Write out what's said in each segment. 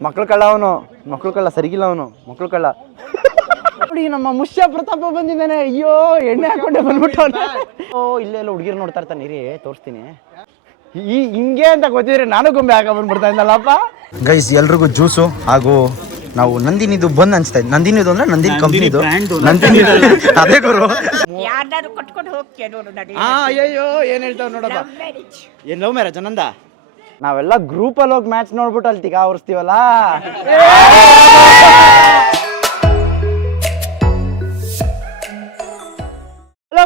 ಮಕ್ಳು ಕಳ್ಳ ಅವನು ಮಕ್ಳು ಕಳ್ಳ ಸರಿಗಿಲ್ಲ ಅವನು ಮಕ್ಳು ಕಳ್ಳ ನೋಡಿ ನಮ್ಮ ಮುಷ್ಯ ಪ್ರತಾಪ ಬಂದಿದ್ದಾನೆ. ಅಯ್ಯೋ ಎಣ್ಣೆ ಹಾಕೊಂಡೆ ಬಂದ್ಬಿಟ್ಟು ಅವ್ನು. ಓ ಇಲ್ಲೇ ಎಲ್ಲ ಹುಡುಗಿರು ನೋಡ್ತಾ ಇರ್ತಾನೆ ಇರಿ ತೋರಿಸ್ತೀನಿ. ಈ ಹಿಂಗೆ ಅಂತ ಗೊತ್ತಿದ್ರೆ ನಾನು ಗೊಂಬೆ ಹಾಕ ಬಂದ್ಬಿಡ್ತಾ ಇದ್ದಲ್ಲಪ್ಪ ಗೈಸ್ ಎಲ್ರಿಗೂ ಜ್ಯೂಸು ಹಾಗೂ ನಾವು ನಂದಿನಿದು ಬಂದ್ ಅನ್ಸ್ತಾ ಇದ್ದೆ ನಂದಿನಿದು ಅಂದ್ರೆ ನಂದಿನಿ ಕಂಪ್ನಿದು ನಂದಿನಿ ಅದೇ ಗುರು. ಯಾರ್ದಾರು ಕಟ್ಕೊಂಡು ಹೋಗ್ತೀಯ ನೋಡು ನಡಿ. ಆ ಅಯ್ಯೋ ಏನ್ ಹೇಳ್ತಾವ್ ನೋಡಪ್ಪ. ಏನು ಏನ್ ಲವ್ ಮ್ಯಾರೇಜ್ ನಂದ? ನಾವೆಲ್ಲ ಗ್ರೂಪಲ್ಲಿ ಹೋಗಿ ಮ್ಯಾಚ್ ನೋಡ್ಬಿಟ್ಟು ಅಲ್ಲಿ ತಿಗಾ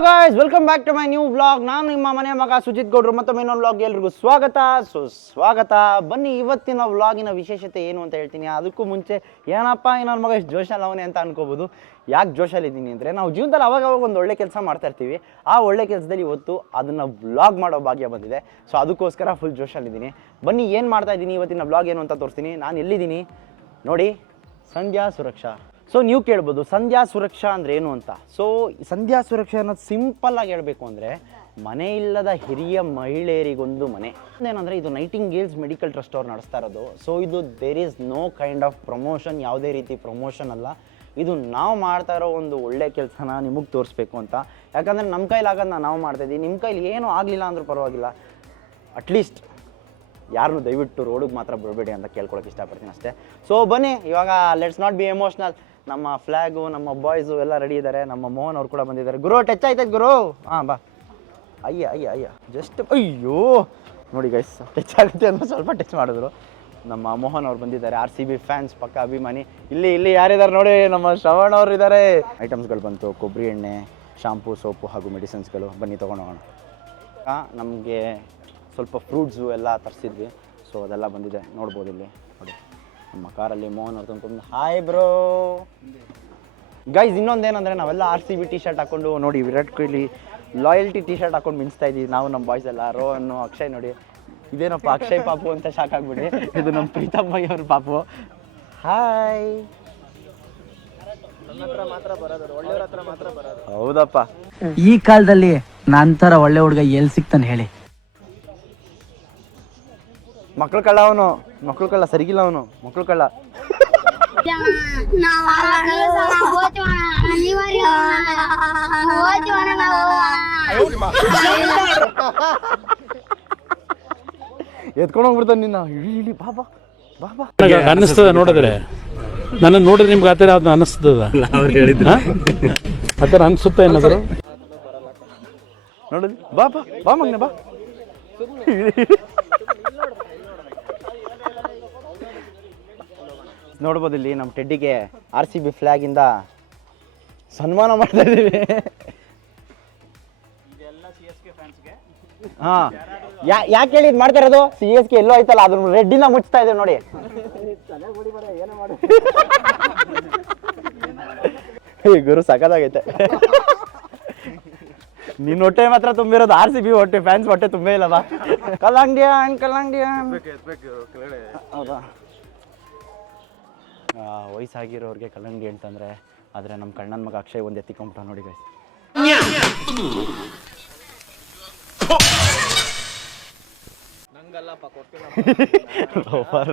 guys welcome back to my new vlog ನಾನು ನಿಮ್ಮ ಮನೆ ಮಗ ಸುಜಿತ್ ಗೌಡ್ರು. ಮತ್ತೊಮ್ಮೆ ಇನ್ನೊಂದು ವ್ಲಾಗ್ ಎಲ್ರಿಗೂ ಸ್ವಾಗತ. ಸೊ ಸ್ವಾಗತ. ಬನ್ನಿ, ಇವತ್ತಿನ ವ್ಲಾಗಿನ ವಿಶೇಷತೆ ಏನು ಅಂತ ಹೇಳ್ತೀನಿ. ಅದಕ್ಕೂ ಮುಂಚೆ ಏನಪ್ಪ, ಇನ್ನೊಂದು ಮಗ ಎಷ್ಟು ಜೋಶಲ್ಲಿ ಅಂತ ಅನ್ಕೋಬೋದು. ಯಾಕೆ ಜೋಶಲ್ಲಿ ಇದ್ದೀನಿ ಅಂದರೆ, ನಾವು ಜೀವನದಲ್ಲಿ ಅವಾಗ ಅವಾಗ ಒಂದು ಒಳ್ಳೆ ಕೆಲಸ ಮಾಡ್ತಾ ಇರ್ತೀವಿ. ಆ ಒಳ್ಳೆ ಕೆಲಸದಲ್ಲಿ ಇವತ್ತು ಅದನ್ನು ವ್ಲಾಗ್ ಮಾಡೋ ಭಾಗ್ಯ ಬಂದಿದೆ. ಸೊ ಅದಕ್ಕೋಸ್ಕರ ಫುಲ್ ಜೋಶಲ್ಲಿದ್ದೀನಿ ಬನ್ನಿ, ಏನು ಮಾಡ್ತಾ ಇದ್ದೀನಿ ಇವತ್ತಿನ ವ್ಲಾಗ್ ಏನು ಅಂತ ತೋರಿಸ್ತೀನಿ. ನಾನು ಎಲ್ಲಿದ್ದೀನಿ? ನೋಡಿ, ಸಂಧ್ಯಾ ಸುರಕ್ಷಾ. ಸೊ ನೀವು ಕೇಳ್ಬೋದು, ಸಂಧ್ಯಾ ಸುರಕ್ಷಾ ಅಂದ್ರೆ ಏನು ಅಂತ? ಸೊ ಸಂಧ್ಯಾ ಸುರಕ್ಷಾ ಅನ್ನೋದು ಆಗಿ ಹೇಳಬೇಕು ಅಂದರೆ, ಮನೆ ಇಲ್ಲದ ಹಿರಿಯ ಮಹಿಳೆಯರಿಗೊಂದು ಮನೆ. ಏನಂದರೆ ಇದು ನೈಟಿಂಗ್ ಗೇಲ್ಸ್ ಮೆಡಿಕಲ್ ಟ್ರಸ್ಟ್ ಅವ್ರು ನಡೆಸ್ತಾ ಇರೋದು. ಸೊ ಇದು there is no kind of promotion ಯಾವುದೇ ರೀತಿ ಪ್ರಮೋಷನ್ ಅಲ್ಲ. ಇದು ನಾವು ಮಾಡ್ತಾ ಇರೋ ಒಂದು ಒಳ್ಳೆ ಕೆಲಸನ ನಿಮಗೆ ತೋರಿಸ್ಬೇಕು ಅಂತ. ಯಾಕಂದರೆ ನಮ್ಮ ಕೈಲಾಗೋದನ್ನ ನಾವು ಮಾಡ್ತಾ ಇದ್ದೀವಿ ನಿಮ್ಮ ಕೈಲಿ ಏನೂ ಆಗಲಿಲ್ಲ ಅಂದರೂ ಪರವಾಗಿಲ್ಲ. ಅಟ್ಲೀಸ್ಟ್ ಯಾರನ್ನು ದಯವಿಟ್ಟು ರೋಡಿಗೆ ಮಾತ್ರ ಬರಬೇಡಿ ಅಂತ ಕೇಳ್ಕೊಳಕ್ಕೆ ಇಷ್ಟಪಡ್ತೀನಿ ಅಷ್ಟೇ. ಸೊ ಬನ್ನಿ, ಇವಾಗ ಲೆಟ್ಸ್ ನಾಟ್ ಬಿ ಎಮೋಷ್ನಲ್ ನಮ್ಮ ಫ್ಲ್ಯಾಗು ನಮ್ಮ ಬಾಯ್ಸು ಎಲ್ಲ ರೆಡಿ ಇದ್ದಾರೆ ನಮ್ಮ ಮೋಹನ್ ಅವ್ರು ಕೂಡ ಬಂದಿದ್ದಾರೆ. ಗುರು ಟಚ್ ಆಯ್ತೈತೆ ಗುರು? ಹಾಂ, ಬಾ. ಅಯ್ಯ ಅಯ್ಯ ಅಯ್ಯ. ಜಸ್ಟ್ ಅಯ್ಯೋ. ನೋಡಿ ಗೈಸ್ ಟಚ್ ಆಗುತ್ತೆ ಅಂತ ಸ್ವಲ್ಪ ಟಚ್ ಮಾಡಿದ್ರು. ನಮ್ಮ ಮೋಹನ್ ಅವ್ರು ಬಂದಿದ್ದಾರೆ. ಆರ್ ಸಿ ಬಿ ಫ್ಯಾನ್ಸ್ ಪಕ್ಕ ಅಭಿಮಾನಿ. ಇಲ್ಲಿ ಇಲ್ಲಿ ಯಾರಿದ್ದಾರೆ ನೋಡಿ? ನಮ್ಮ ಶ್ರವಣ್ ಅವ್ರು ಇದ್ದಾರೆ ಐಟಮ್ಸ್ಗಳು ಬಂತು. ಕೊಬ್ಬರಿ ಎಣ್ಣೆ ಶಾಂಪೂ ಸೋಪು ಹಾಗೂ ಮೆಡಿಸಿನ್ಸ್ಗಳು ಬನ್ನಿ, ತೊಗೊಂಡು ಹೋಗೋಣ. ನಮಗೆ ಸ್ವಲ್ಪ ಫ್ರೂಟ್ಸು ಎಲ್ಲ ತರಿಸಿದ್ವಿ. ಸೊ ಅದೆಲ್ಲ ಬಂದಿದೆ. ನೋಡ್ಬೋದು ಇಲ್ಲಿ. ನೋಡಿ. ನಮ್ಮ ಕಾರಲ್ಲಿ ಮೋಹನ್ ಅವ್ರ ತಂದ್ಕೊಂಡು ಹಾಯ್ ಬ್ರೋ ಗೈಸ್ ಇನ್ನೊಂದೇನಂದರೆ ನಾವೆಲ್ಲ R C B T shirt ಹಾಕೊಂಡು ನೋಡಿ, Virat Kohli loyalty T shirt ಹಾಕೊಂಡು ಮಿಂಚ್ತಾ ಇದ್ದೀವಿ. ನಾವು ನಮ್ಮ ಬಾಯ್ಸ್ ಎಲ್ಲ ರೋಹನ್ ಅಕ್ಷಯ್ ನೋಡಿ. ಇದೇನಪ್ಪ ಅಕ್ಷಯ್ ಪಾಪು ಅಂತ ಶಾಕ್ ಆಗ್ಬಿಡಿ. ಇದು ನಮ್ಮ ಪ್ರೀತಮ್ಮ ಅವ್ರ ಪಾಪು. ಹಾಯ್ ಹೌದಪ್ಪ. ಈ ಕಾಲದಲ್ಲಿ ನಂತರ ಒಳ್ಳೆ ಹುಡುಗ ಎಲ್ಲಿ ಸಿಕ್ತಾನೆ ಹೇಳಿ. ಮಕ್ಳು ಕಳ್ಳ ಅವನು ಮಕ್ಳು ಕಳ್ಳ ಸರಿಗಿಲ್ಲ ಅವನು ಮಕ್ಳು ಕಳ್ಳ. ಎತ್ಕೊಂಡು ಹೋಗ್ಬಿಡ್ತಾನೆ ನಿನ್ನ. ಇಳಿ ಇಳಿ ಬಾಬಾ ಬಾಬಾ ಅನ್ನಿಸ್ತದೆ ನೋಡಿದ್ರೆ. ನನ್ನ ನೋಡಿದ್ರೆ ನಿಮ್ಗೆ ಆ ಥರ ಅದನ್ನ ಅನ್ನಿಸ್ತದ? ಆ ಥರ ಅನ್ಸುತ್ತೆ ಏನಾದ್ರು? ನೋಡಿದ್ರಿ ಬಾ ಬಾ ಬಾ ಮಗ್ನೆ ಬಾ. ನೋಡ್ಬೋದು ಇಲ್ಲಿ ನಮ್ಮ ಟೆಡ್ಡಿಗೆ ಆರ್ ಸಿ ಬಿ ಫ್ಲ್ಯಾಗಿಂದ ಸನ್ಮಾನ ಮಾಡ್ತಾ ಇದ್ದೀವಿ. ಹಾ. ಯಾ ಯಾಕೆ ಹೇಳಿ ಇದು ಮಾಡ್ತಾ ಇರೋದು? ಸಿ ಎಸ್ ಕೆ ಎಲ್ಲೋ ಐತಲ್ಲ ಅದ್ರ ರೆಡ್ಡಿನ ಮುಚ್ತಾ ಇದೆ ನೋಡಿ. ಗುರು ಸಖತ್ತಾಗೈತೆ. ನಿನ್ನ ಹೊಟ್ಟೆ ಮಾತ್ರ ತುಂಬಿರೋದು ಆರ್ ಸಿ ಬಿ ಹೊಟ್ಟೆ ಫ್ಯಾನ್ಸ್ ಹೊಟ್ಟೆ ತುಂಬೇ ಇಲ್ಲವಾ ಬಾ. ಕಲ್ಲಂಗ್ಡಿಯಾನ್ ಕಲ್ಲಂಗ್ಡಿಯಾನ್ ಹೌದಾ? ವಯಸ್ಸಾಗಿರೋರಿಗೆ ಕಲ್ಲಂಗಡಿ ಅಂತಂದರೆ ಆದರೆ ನಮ್ಮ ಕಣ್ಣನ ಮಗ ಅಕ್ಷಯ್ ಒಂದು ಎತ್ತಿಕೊಂಬಿಟ್ಟ ನೋಡಿ ಗೈಸ್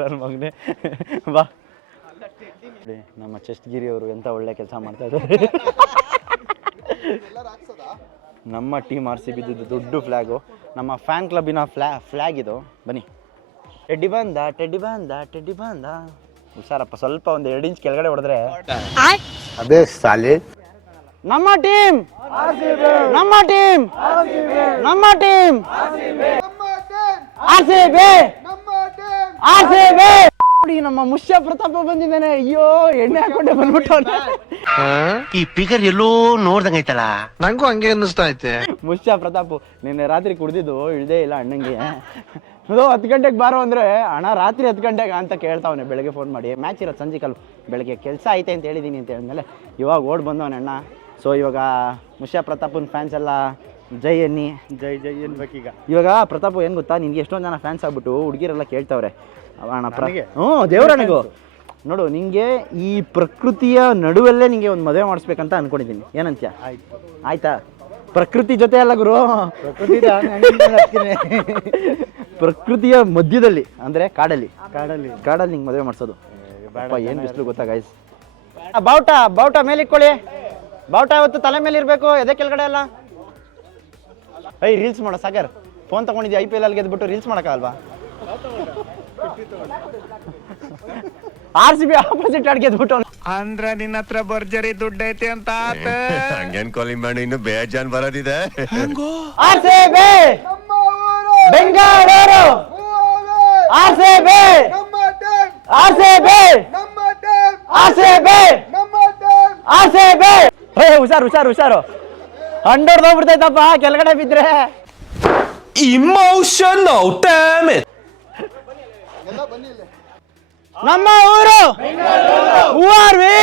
ನನ್ನ ಮಗನೇ. ಬಾ. ನಮ್ಮ ಚೆಸ್ಟ್ಗಿರಿ ಅವರು ಎಂತ ಒಳ್ಳೆ ಕೆಲಸ ಮಾಡ್ತಾ ಇದ್ದಾರೆ. ನಮ್ಮ ಟೀಮ್ ಆರ್ ಸಿ ಬಿದ್ದಿದ್ದು ದೊಡ್ಡ ಫ್ಲ್ಯಾಗು ನಮ್ಮ ಫ್ಯಾನ್ ಕ್ಲಬ್ಬಿನ ಫ್ಲ್ಯಾ ಫ್ಲ್ಯಾಗ್ ಇದು. ಬನ್ನಿ. ಟೆಡ್ಡಿ ಬಂದ ಟೆಡ್ಡಿ ಬಂದ ಟೆಡ್ಡಿ ಬಂದ. ಹುಷಾರಪ್ಪ ಸ್ವಲ್ಪ ಒಂದು ಎರಡು ಇಂಚ್ ಕೆಳಗಡೆ ಹೊಡೆದ್ರೆ. ಅದೇ ಸಾಲಿ ನಮ್ಮ ಟೀಮ್ ನಮ್ಮ ಟೀಮ್ ನಮ್ಮ team R C B R C B ನೋಡಿ ನಮ್ಮ ಮುಷ್ಯ ಪ್ರತಾಪ ಬಂದಿದ್ದಾನೆ. ಅಯ್ಯೋ ಎಣ್ಣೆ ಹಾಕೊಂಡೆ ಬಂದ್ಬಿಟ್ಟು. ಈ ಪಿಗರ್ ಎಲ್ಲೋ ನೋಡ್ದಂಗೈತಲ್ಲ ನಂಗೂ ಹಂಗೆ ಅನ್ನಿಸ್ತಾ ಐತೆ. ಮುಷ್ಯ ಪ್ರತಾಪ್ ನಿನ್ನೆ ರಾತ್ರಿ ಕುಡ್ದಿದ್ದು ಇಳ್ದೇ ಇಲ್ಲ ಅಣ್ಣಂಗೆ. ಅದು ಹತ್ತು ಗಂಟೆಗೆ ಬಾರೋ ಅಂದರೆ ಅಣ್ಣ ರಾತ್ರಿ ಹತ್ತು ಗಂಟೆಗೆ ಅಂತ ಕೇಳ್ತಾವನೆ ಬೆಳಗ್ಗೆ ಫೋನ್ ಮಾಡಿ. ಮ್ಯಾಚ್ ಇರೋದು ಸಂಜೆ ಕಾಲು ಬೆಳಗ್ಗೆ ಕೆಲಸ ಐತೆ ಅಂತ ಹೇಳಿದ್ದೀನಿ ಅಂತ ಹೇಳಿದ್ಮೇಲೆ ಇವಾಗ ಓಡ್ ಬಂದವನ ಅಣ್ಣ. ಸೊ ಇವಾಗ ಮುಷ್ಯಾ ಪ್ರತಾಪನ ಫ್ಯಾನ್ಸ್ ಎಲ್ಲ ಜೈ ಎನ್ನಿ ಜೈ ಜೈ ಎನ್ಬೇಕೀಗ. ಇವಾಗ ಪ್ರತಾಪ್ ಏನು ಗೊತ್ತಾ? ನಿನ್ಗೆ ಎಷ್ಟೊಂದು ಜನ ಫ್ಯಾನ್ಸ್ ಆಗ್ಬಿಟ್ಟು ಹುಡುಗಿರೆಲ್ಲ ಕೇಳ್ತಾವ್ರೆ. ಅಣ್ಣ ಪ್ರ ಹ್ಞೂ ದೇವ್ರಣ್ಣಗು ನೋಡು ನಿಮಗೆ ಈ ಪ್ರಕೃತಿಯ ನಡುವಲ್ಲೇ ನಿಮಗೆ ಒಂದು ಮದುವೆ ಮಾಡಿಸ್ಬೇಕಂತ ಅನ್ಕೊಂಡಿದ್ದೀನಿ ಏನಂತ್ಯ? ಆಯ್ತಾ. ಪ್ರಕೃತಿ ಜೊತೆ ಅಲ್ಲ ಗುರು. ಪ್ರಕೃತಿಯ ಮಧ್ಯದಲ್ಲಿ ಅಂದ್ರೆ ಕಾಡಲ್ಲಿ. ಕಾಡಲ್ಲಿ. ಕಾಡಲ್ಲಿ ನಿಂಗೆ ಮದುವೆ ಮಾಡಿಸೋದು. ಅಪ್ಪ ಏನು ಬಿಸಿಲು ಗೊತ್ತಾ ಗೈಸ್ ಬಾವುಟ ಬಾವುಟ ಮೇಲೆ ಇಟ್ಕೊಳ್ಳಿ ಬಾವುಟ ಇವತ್ತು ತಲೆ ಮೇಲೆ ಇರಬೇಕು ಎದೆ ಕೆಳಗಡೆ ಅಲ್ಲ. ಐ ರೀಲ್ಸ್ ಮಾಡೋ ಸಾಗರ್. ಫೋನ್ ತಗೊಂಡಿದ್ದೆ ಐ ಪಿ ಎಲ್ ಅಲ್ಲಿ ಗೆದ್ಬಿಟ್ಟು ರೀಲ್ಸ್ ಮಾಡೋಕ್ಕಾಗಲ್ವಾ? ಆರ್ ಸಿ ಬಿ ಆಪೋಸಿಟ್ ಆಡ್ ಗೆದ್ಬಿಟ್ಟು ಅಂದ್ರ ನಿನ್ನ ಹತ್ರ ಭರ್ಜರಿ ಐತೆ ಅಂತ ಆತ. ಹಂಗೇನ್ ಕಾಲಿಂಗ್ ಮಾಡಿ ಇನ್ನು ಬೇಜಾನ್ ಬರೋದಿದೆ. R C B Bengaluru R C B! R ಹೇ ಹುಷಾರು ಹುಷಾರು ಹುಷಾರು. ಹಂಡ್ರೆಡ್ ಹೋಗ್ಬಿಡ್ತೈತಪ್ಪ ಕೆಳಗಡೆ ಬಿದ್ರೆ. Emotion damn it! ನಮ್ಮ ಊರು R V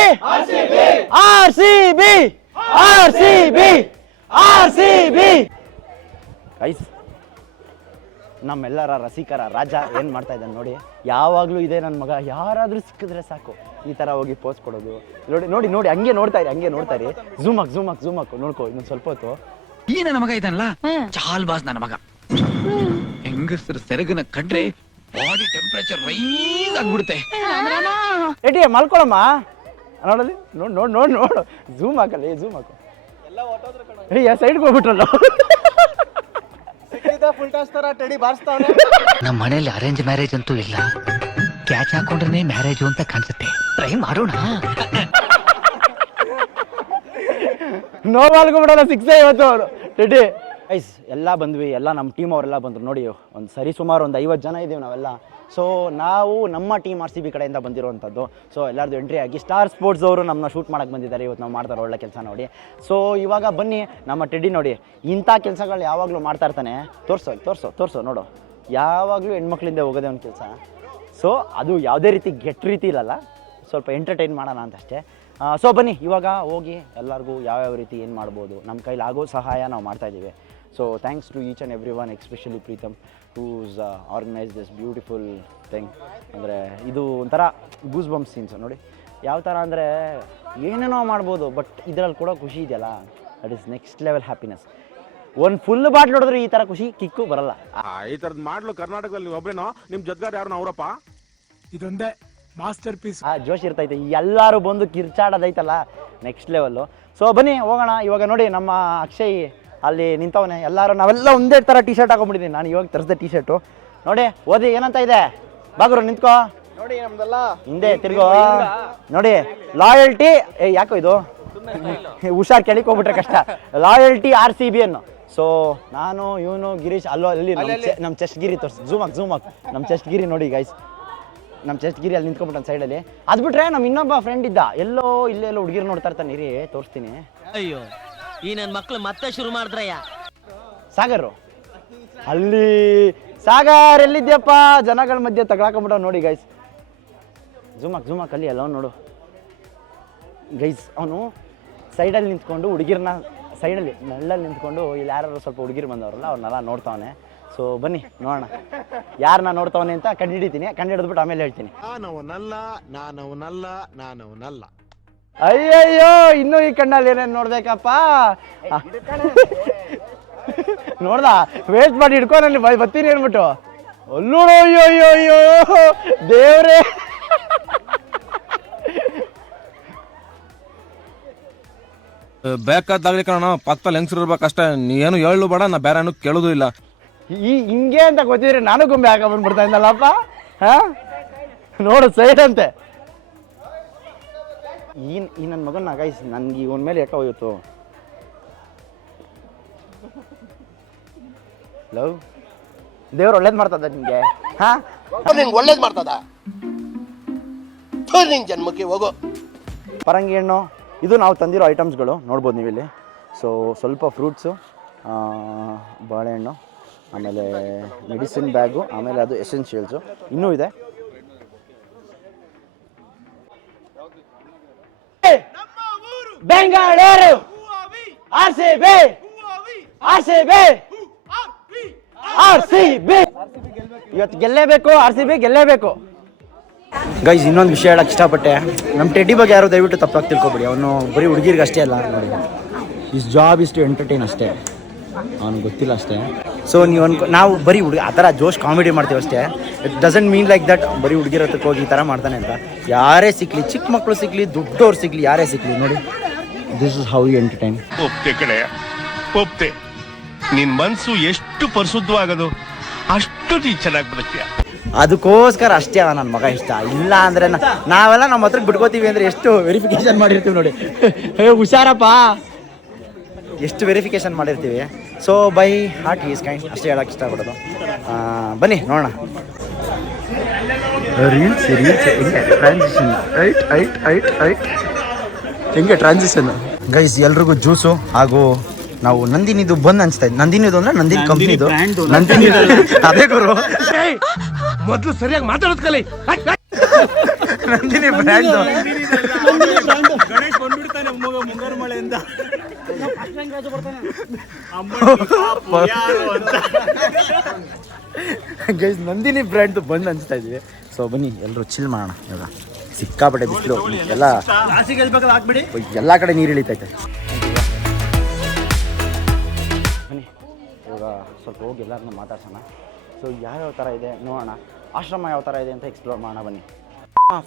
R C B! R C B! R C B! Ice. ನಮ್ಮೆಲ್ಲರ ರಸಿಕರ ರಾಜ ಏನು ಮಾಡ್ತಾ ಇದ್ದಾನೆ ನೋಡಿ ಯಾವಾಗಲೂ ಇದೆ ನನ್ನ ಮಗ ಯಾರಾದರೂ ಸಿಕ್ಕಿದ್ರೆ ಸಾಕು. ಈ ಥರ ಹೋಗಿ ಪೋಸ್ ಕೊಡೋದು. ನೋಡಿ ನೋಡಿ ನೋಡಿ ಹಂಗೆ ನೋಡ್ತಾ ಇರಿ ಹಂಗೆ ನೋಡ್ತಾ ಇರಿ. ಝೂಮ್ ಹಾಕ್ ಝೂಮ್ ಹಾಕ್ ಝೂಮ್ ಹಾಕು ನೋಡ್ಕೋ ಇನ್ನೊಂದು ಸ್ವಲ್ಪ ಹೊತ್ತು. ಈ ನನ್ನ ಮಗ ಇದ್ದಾನಲ್ಲ? ಚಾಲ್ ಬಾಸ್ ನನ್ನ ಮಗ. ಹೆಂಗಸರ ಸೆರಗನ ಕಂಡ್ರೆ ಬಾಡಿ ಟೆಂಪರೇಚರ್ ರೈಸ್ ಆಗ್ಬಿಡುತ್ತೆ. ರೆಡಿ ಮಲ್ಕೊಳಮ್ಮ. ನೋಡಲಿ ನೋಡಿ ನೋಡಿ ನೋಡಿ ನೋಡು. ಝೂಮ್ ಹಾಕಲ್ಲ ಝೂಮ್ ಹಾಕು. ಎಲ್ಲ ಸೈಡ್ಗೆ ಹೋಗ್ಬಿಟ್ರಲ್ಲ. ನಮ್ಮ ಮನೇಲಿ ಅರೇಂಜ್ ಮ್ಯಾರೇಜ್ ಅಂತೂ ಇಲ್ಲ. ಕ್ಯಾಚ್ ಹಾಕೊಂಡ್ರೆ ಮ್ಯಾರೇಜ್ ಅಂತ ಕಾಣಿಸುತ್ತೆ. ಟ್ರೈ ಮಾಡೋಣ. ನೋ ಬಾಲ್ಗೂ ಬಿಡಲ್ಲ ಸಿಕ್ಸ್ ಇವತ್ತು ಅವರು. ರೆಡಿ ಐಸ್ ಎಲ್ಲ ಬಂದ್ವಿ ಎಲ್ಲ ನಮ್ಮ ಟೀಮ್ ಅವರೆಲ್ಲ ಬಂದ್ರು. ನೋಡಿ ಒಂದು ಸರಿ ಸುಮಾರು ಒಂದು ಐವತ್ತು ಜನ ಇದ್ದೀವಿ ನಾವೆಲ್ಲ. ಸೊ ನಾವು ನಮ್ಮ ಟೀಮ್ ಆರ್ ಸಿ ಬಿ ಕಡೆಯಿಂದ ಬಂದಿರುವಂಥದ್ದು. ಸೊ ಎಲ್ಲರದು ಎಂಟ್ರಿ ಆಗಿ ಸ್ಟಾರ್ ಸ್ಪೋರ್ಟ್ಸ್ ಅವರು ನಮ್ಮನ್ನ ಶೂಟ್ ಮಾಡಕ್ಕೆ ಬಂದಿದ್ದಾರೆ. ಇವತ್ತು ನಾವು ಮಾಡ್ತಾರೆ ಒಳ್ಳೆ ಕೆಲಸ ನೋಡಿ. ಸೊ ಇವಾಗ ಬನ್ನಿ ನಮ್ಮ ಟೆಡ್ಡಿ ನೋಡಿ. ಇಂಥ ಕೆಲಸಗಳು ಯಾವಾಗಲೂ ಮಾಡ್ತಾ ಇರ್ತಾನೆ. ತೋರಿಸೋ ತೋರಿಸೋ ತೋರಿಸೋ, ನೋಡು. ಯಾವಾಗಲೂ ಹೆಣ್ಮಕ್ಳಿಂದ ಹೋಗೋದೇ ಒಂದು ಕೆಲಸ. ಸೊ ಅದು ಯಾವುದೇ ರೀತಿ ಗೆಟ್ ರೀತಿ ಇಲ್ಲಲ್ಲ. ಸ್ವಲ್ಪ ಎಂಟರ್ಟೈನ್ ಮಾಡೋಣ ಅಂತ ಅಷ್ಟೇ ಸೊ ಬನ್ನಿ, ಇವಾಗ ಹೋಗಿ ಎಲ್ಲರಿಗೂ ಯಾವ್ಯಾವ ರೀತಿ ಏನು ಮಾಡ್ಬೋದು. ನಮ್ಮ ಕೈಲಿ ಆಗೋ ಸಹಾಯ ನಾವು ಮಾಡ್ತಾ ಇದ್ದೀವಿ. So thanks to each and every one especially Pritam to us organise this beautiful thing ಅಂದರೆ ಇದು ಒಂಥರ ಗೂಸ್ ಬಂಪ್ ಸೀನ್ಸ್ ನೋಡಿ. ಯಾವ ಥರ ಅಂದರೆ ಏನೇನೋ ಮಾಡ್ಬೋದು ಬಟ್ ಇದರಲ್ಲಿ ಕೂಡ ಖುಷಿ ಇದೆಯಲ್ಲ? That is next level happiness ಒಂದು ಫುಲ್ ಬಾಟ್ಲ್ ನೋಡಿದ್ರೆ ಈ ಥರ ಖುಷಿ ಕಿಕ್ಕು ಬರಲ್ಲ. ಈ ಥರದ್ದು ಮಾಡಲು ಕರ್ನಾಟಕದಲ್ಲಿ ಒಬ್ಬರೇನೋ ನಿಮ್ಮ ನಿಮ್ ಜೊತೆಗಾರ ಯಾರು ಅವರಪ್ಪ? ಇದೊಂದೇ ಮಾಸ್ಟರ್ ಪೀಸ್ ಆ ಜೋಶ್ ಇರ್ತೈತೆ. ಎಲ್ಲರೂ ಬಂದು ಕಿರ್ಚಾಡೋದೈತಲ್ಲ ನೆಕ್ಸ್ಟ್ ಲೆವೆಲ್ಲು ಸೊ ಬನ್ನಿ ಹೋಗೋಣ. ಇವಾಗ ನೋಡಿ ನಮ್ಮ ಅಕ್ಷಯ್ ಅಲ್ಲಿ ನಿಂತವನೆ ಎಲ್ಲರೂ ನಾವೆಲ್ಲ ಒಂದೇ ಥರ ಟಿ ಶರ್ಟ್ ಹಾಕೊಂಡ್ಬಿಟ್ಟಿದ್ದೀನಿ ನಾನು ಇವಾಗ ತರಿಸಿದೆ ಟಿ ಶರ್ಟು ನೋಡಿ ಓದಿ ಏನಂತ ಇದೆ? ಬಾಗ್ರು ನಿಂತ್ಕೋ. ನೋಡಿ ನಮ್ದೆಲ್ಲ. ಹಿಂದೆ ತಿರ್ಗೋ. ನೋಡಿ ಲಾಯಲ್ಟಿ ಏ ಯಾಕೋ ಇದು? ಹುಷಾರ್ ಕೇಳಿಕ್ ಹೋಗ್ಬಿಟ್ರೆ ಕಷ್ಟ. ಲಾಯಲ್ಟಿ ಆರ್ ಸಿ ಬಿ ಅನ್ನು. ಸೊ ನಾನು ಇವನು ಗಿರೀಶ್ ಅಲ್ಲೋ ಅಲ್ಲಿ ನಮ್ಮ ಚೆಸ್ಟ್ ಗಿರಿ ತೋರಿಸ್ ಝೂಮ್ ಹಾಕ್ ಝೂಮ್ ಹಾಕ್. ನಮ್ಮ ಚೆಸ್ಟ್ ಗಿರಿ ನೋಡಿ ಗೈಸ್ ನಮ್ಮ ಚೆಸ್ಟ್ ಗಿರಿ ಅಲ್ಲಿ ನಿಂತ್ಕೊಂಡ್ಬಿಟ್ಟು ಸೈಡಲ್ಲಿ ಅದು ಬಿಟ್ರೆ ನಮ್ಮ ಇನ್ನೊಬ್ಬ ಫ್ರೆಂಡ್ ಇದ್ದ. ಎಲ್ಲೋ ಇಲ್ಲೆಲ್ಲೋ ಹುಡುಗಿರು ನೋಡ್ತಾ ಇರ್ತಾನೆ. ಇರಿ ತೋರಿಸ್ತೀನಿ. ಅಯ್ಯೋ. ಈ ನನ್ನ ಮಕ್ಳು ಮತ್ತೆ ಶುರು ಮಾಡಿದ್ರಯ್ಯ. ಸಾಗರು ಅಲ್ಲಿ ಸಾಗರ್ ಎಲ್ಲಿದ್ಯಪ್ಪ? ಜನಗಳ ಮಧ್ಯೆ ತಗೊಳಕೊಂಬಿಟ್ಟ ನೋಡಿ ಗೈಸ್ ಝೂಮಾಕ್ ಝೂಮಾಕ್ ಅಲ್ಲಿ ಎಲ್ಲ ನೋಡು. ಗೈಸ್ ಅವನು ಸೈಡಲ್ಲಿ ನಿಂತ್ಕೊಂಡು ಹುಡುಗಿರ್ನ ಸೈಡಲ್ಲಿ ನೆಳ್ಳಲ್ಲಿ ನಿಂತ್ಕೊಂಡು ಇಲ್ಲಿ ಯಾರು ಸ್ವಲ್ಪ ಹುಡುಗಿರು ಬಂದವರಲ್ಲ ಅವ್ರನ್ನೆಲ್ಲ ನೋಡ್ತಾವನೆ. ಸೊ ಬನ್ನಿ ನೋಡೋಣ. ಯಾರನ್ನ ನೋಡ್ತಾವನೆ ಅಂತ ಕಂಡಿಡಿತೀನಿ ಕಂಡು ಹಿಡಿದ್ಬಿಟ್ಟು ಆಮೇಲೆ ಹೇಳ್ತೀನಿ. ನಾನವನಲ್ಲ ನಾನವನಲ್ಲ ನಾನವನಲ್ಲ. ಅಯ್ಯಯ್ಯೋ ಇನ್ನೂ ಈ ಕಣ್ಣಲ್ಲಿ ಏನೇನು ನೋಡ್ಬೇಕಪ್ಪ? ನೋಡ್ದ? ವೇಸ್ಟ್ ಮಾಡಿ ಹಿಡ್ಕೊ ಬೈ ಬರ್ತೀನಿ ಅನ್ಬಿಟ್ಟು ಅಲ್ಲೂ ಅಯ್ಯೋ ಅಯ್ಯೋ ಅಯ್ಯೋ. ದೇವ್ರೆ. ಬೇಕಾದಾಗ್ಲಿ ಕಣ ಪಕ್ಕದಲ್ಲಿ ಹೆಂಗ್ಸರು ಇರ್ಬೇಕಷ್ಟೇ. ನೀ ಏನು ಹೇಳು ಬೇಡ ನಾ ಬೇರೆ ಏನು ಕೇಳೋದು ಇಲ್ಲ. ಈ ಹಿಂಗೆ ಅಂತ ಗೊತ್ತಿದ್ರೆ ನಾನು ಗೊಂಬೆ ಹಾಕೊಂಡ್ಬಿಡ್ತಾ ಇದ್ದಲ್ಲಪ್ಪ ಹಾ? ನೋಡು ಸೈಡ್ ಅಂತೆ. ಈ ಈ ನನ್ನ ಮಗನ ಗೈಸ್ ನನ್ಗೆ ಇವನ ಮೇಲೆ ಯಾಕೆ ಹೋಯ್ತು ಲವ್ ದೇವ್ರು ಒಳ್ಳೇದು ಮಾಡ್ತದ ನಿಮಗೆ? ಹಾಂ? ನಿಂಗೆ ಒಳ್ಳೇದು ಮಾಡ್ತದ. ನಿಂಗೆ ಜನ್ಮಕ್ಕೆ ಹೋಗೋ. ಪರಂಗಿ ಹಣ್ಣು ಇದು ನಾವು ತಂದಿರೋ ಐಟಮ್ಸ್ಗಳು ನೋಡ್ಬೋದು ನೀವು ಇಲ್ಲಿ ಸೊ ಸ್ವಲ್ಪ ಫ್ರೂಟ್ಸು ಬಾಳೆಹಣ್ಣು ಆಮೇಲೆ ಮೆಡಿಸಿನ್ ಬ್ಯಾಗು ಆಮೇಲೆ ಅದು ಎಸೆನ್ಷಿಯಲ್ಸು ಇನ್ನೂ ಇದೆ. Bengaluru. R C B R C B R C B ಇವತ್ತು ಗೆಲ್ಲೇಬೇಕು ಆರ್ ಸಿ ಬಿ ಗೆಲ್ಲೇಬೇಕು. ಗೈಸ್ ಇನ್ನೊಂದು ವಿಷಯ ಹೇಳಕ್ಕೆ ಇಷ್ಟಪಟ್ಟೆ. ನಮ್ಮ ಟೆಡ್ಡಿ ಬಗ್ಗೆ ಯಾರು ದಯವಿಟ್ಟು ತಪ್ಪಾಗಿ ತಿಳ್ಕೊಬೇಡಿ. ಅವನು ಬರೀ ಹುಡುಗಿರಿಗೆ ಅಷ್ಟೇ ಅಲ್ಲ ನೋಡಿ. Is job is to entertain ಅಷ್ಟೇ. ಅವ್ನಿಗೆ ಗೊತ್ತಿಲ್ಲ ಅಷ್ಟೇ. ಸೊ ನೀವು ಅನ್ಕೊ ನಾವು ಬರೀ ಹುಡುಗ ಆ ಥರ ಜೋಶ್ ಕಾಮಿಡಿ ಮಾಡ್ತೀವಿ ಅಷ್ಟೇ. It doesn't mean like that ಬರೀ ಹುಡುಗಿರ ಹತ್ರಕ್ಕೆ ಹೋಗಿ ಈ ಥರ ಮಾಡ್ತಾನೆ ಅಂತ. ಯಾರೇ ಸಿಕ್ಕಲಿ ಚಿಕ್ಕ ಮಕ್ಕಳು ಸಿಕ್ಕಲಿ ದೊಡ್ಡವ್ರು ಸಿಕ್ಕಲಿ ಯಾರೇ ಸಿಕ್ಕಲಿ ನೋಡಿ. This is how you entertain ಒಪ್ತೆ ಕಡೆ ಒಪ್ತೆ ನಿನ್ ಮನ್ಸು ಎಷ್ಟು ಪರಿಶುದ್ಧವಾಗದು? ಅಷ್ಟು ನೀ ಚೆನ್ನಾಗಿ ಬದುಕ್ತೀಯ ಅದಕ್ಕೋಸ್ಕರ ಅಷ್ಟೇ ಅವ ನನ್ನ ಮಗ ಇಷ್ಟ. ಇಲ್ಲ ಅಂದ್ರೆ ನಾ- ನಾವೆಲ್ಲ ನಮ್ಮ ಹತ್ರಕ್ಕೆ ಬಿಟ್ಕೋತೀವಿ ಅಂದ್ರೆ ಎಷ್ಟು ವೆರಿಫಿಕೇಶನ್ ಮಾಡಿರ್ತೀವಿ ನೋಡಿ. ಹೇ ಹುಷಾರಪ್ಪ. ಎಷ್ಟು ವೆರಿಫಿಕೇಶನ್ ಮಾಡಿರ್ತೀವಿ. So bye hot is kind ಅಷ್ಟೇ ಹೇಳಕ್ಕೆ ಇಷ್ಟಪಡೋದು. ಬನ್ನಿ ನೋಡೋಣ. ರೀಲ್ಸ್ ರೀಲ್ಸ್ ಟ್ರಾನ್ಸಿಷನ್ ಐಟ್ ಐಟ್ ಐಟ್ ಐಟ್ ಹೆಂಗೆ ಟ್ರಾನ್ಸಿಷನ್ ಗೈಸ್ ಎಲ್ರಿಗೂ ಜ್ಯೂಸು ಹಾಗೂ ನಾವು ನಂದಿನಿದು ಬಂದ್ ಅನ್ಸ್ತಾ ಇತ್ತು ನಂದಿನಿದು ಅಂದ್ರೆ ನಂದಿನಿ ಕಂಪ್ನಿದು ನಂದಿನಿ ಅದೇ ಗುರು. ಮೊದಲು ಸರಿಯಾಗಿ ಮಾತಾಡೋದ್ ಕಲಿ. Nandini brand guys Nandini brand ಬಂದ್ ಅನ್ಸ್ತಾ ಇದೀವಿ ಸೊ ಬನ್ನಿ ಎಲ್ಲರೂ ಚಿಲ್ ಮಾಡೋಣ ಇವಾಗ. ಸಿಕ್ಕಾಪಟ್ಟೆ ಬಿಸಿಲು ಎಲ್ಲ ಎಲ್ಲ ಕಡೆ ನೀರು ಇಳಿತೈತೆ. ಬನ್ನಿ ಇವಾಗ ಸ್ವಲ್ಪ ಹೋಗಿ ಎಲ್ಲರನ್ನ ಮಾತಾಡ್ಸೋಣ. ಸೊ ಯಾವ್ಯಾವ ಥರ ಇದೆ ನೋಡೋಣ. ಆಶ್ರಮ ಯಾವ ಥರ ಇದೆ ಅಂತ ಎಕ್ಸ್ಪ್ಲೋರ್ ಮಾಡೋಣ ಬನ್ನಿ.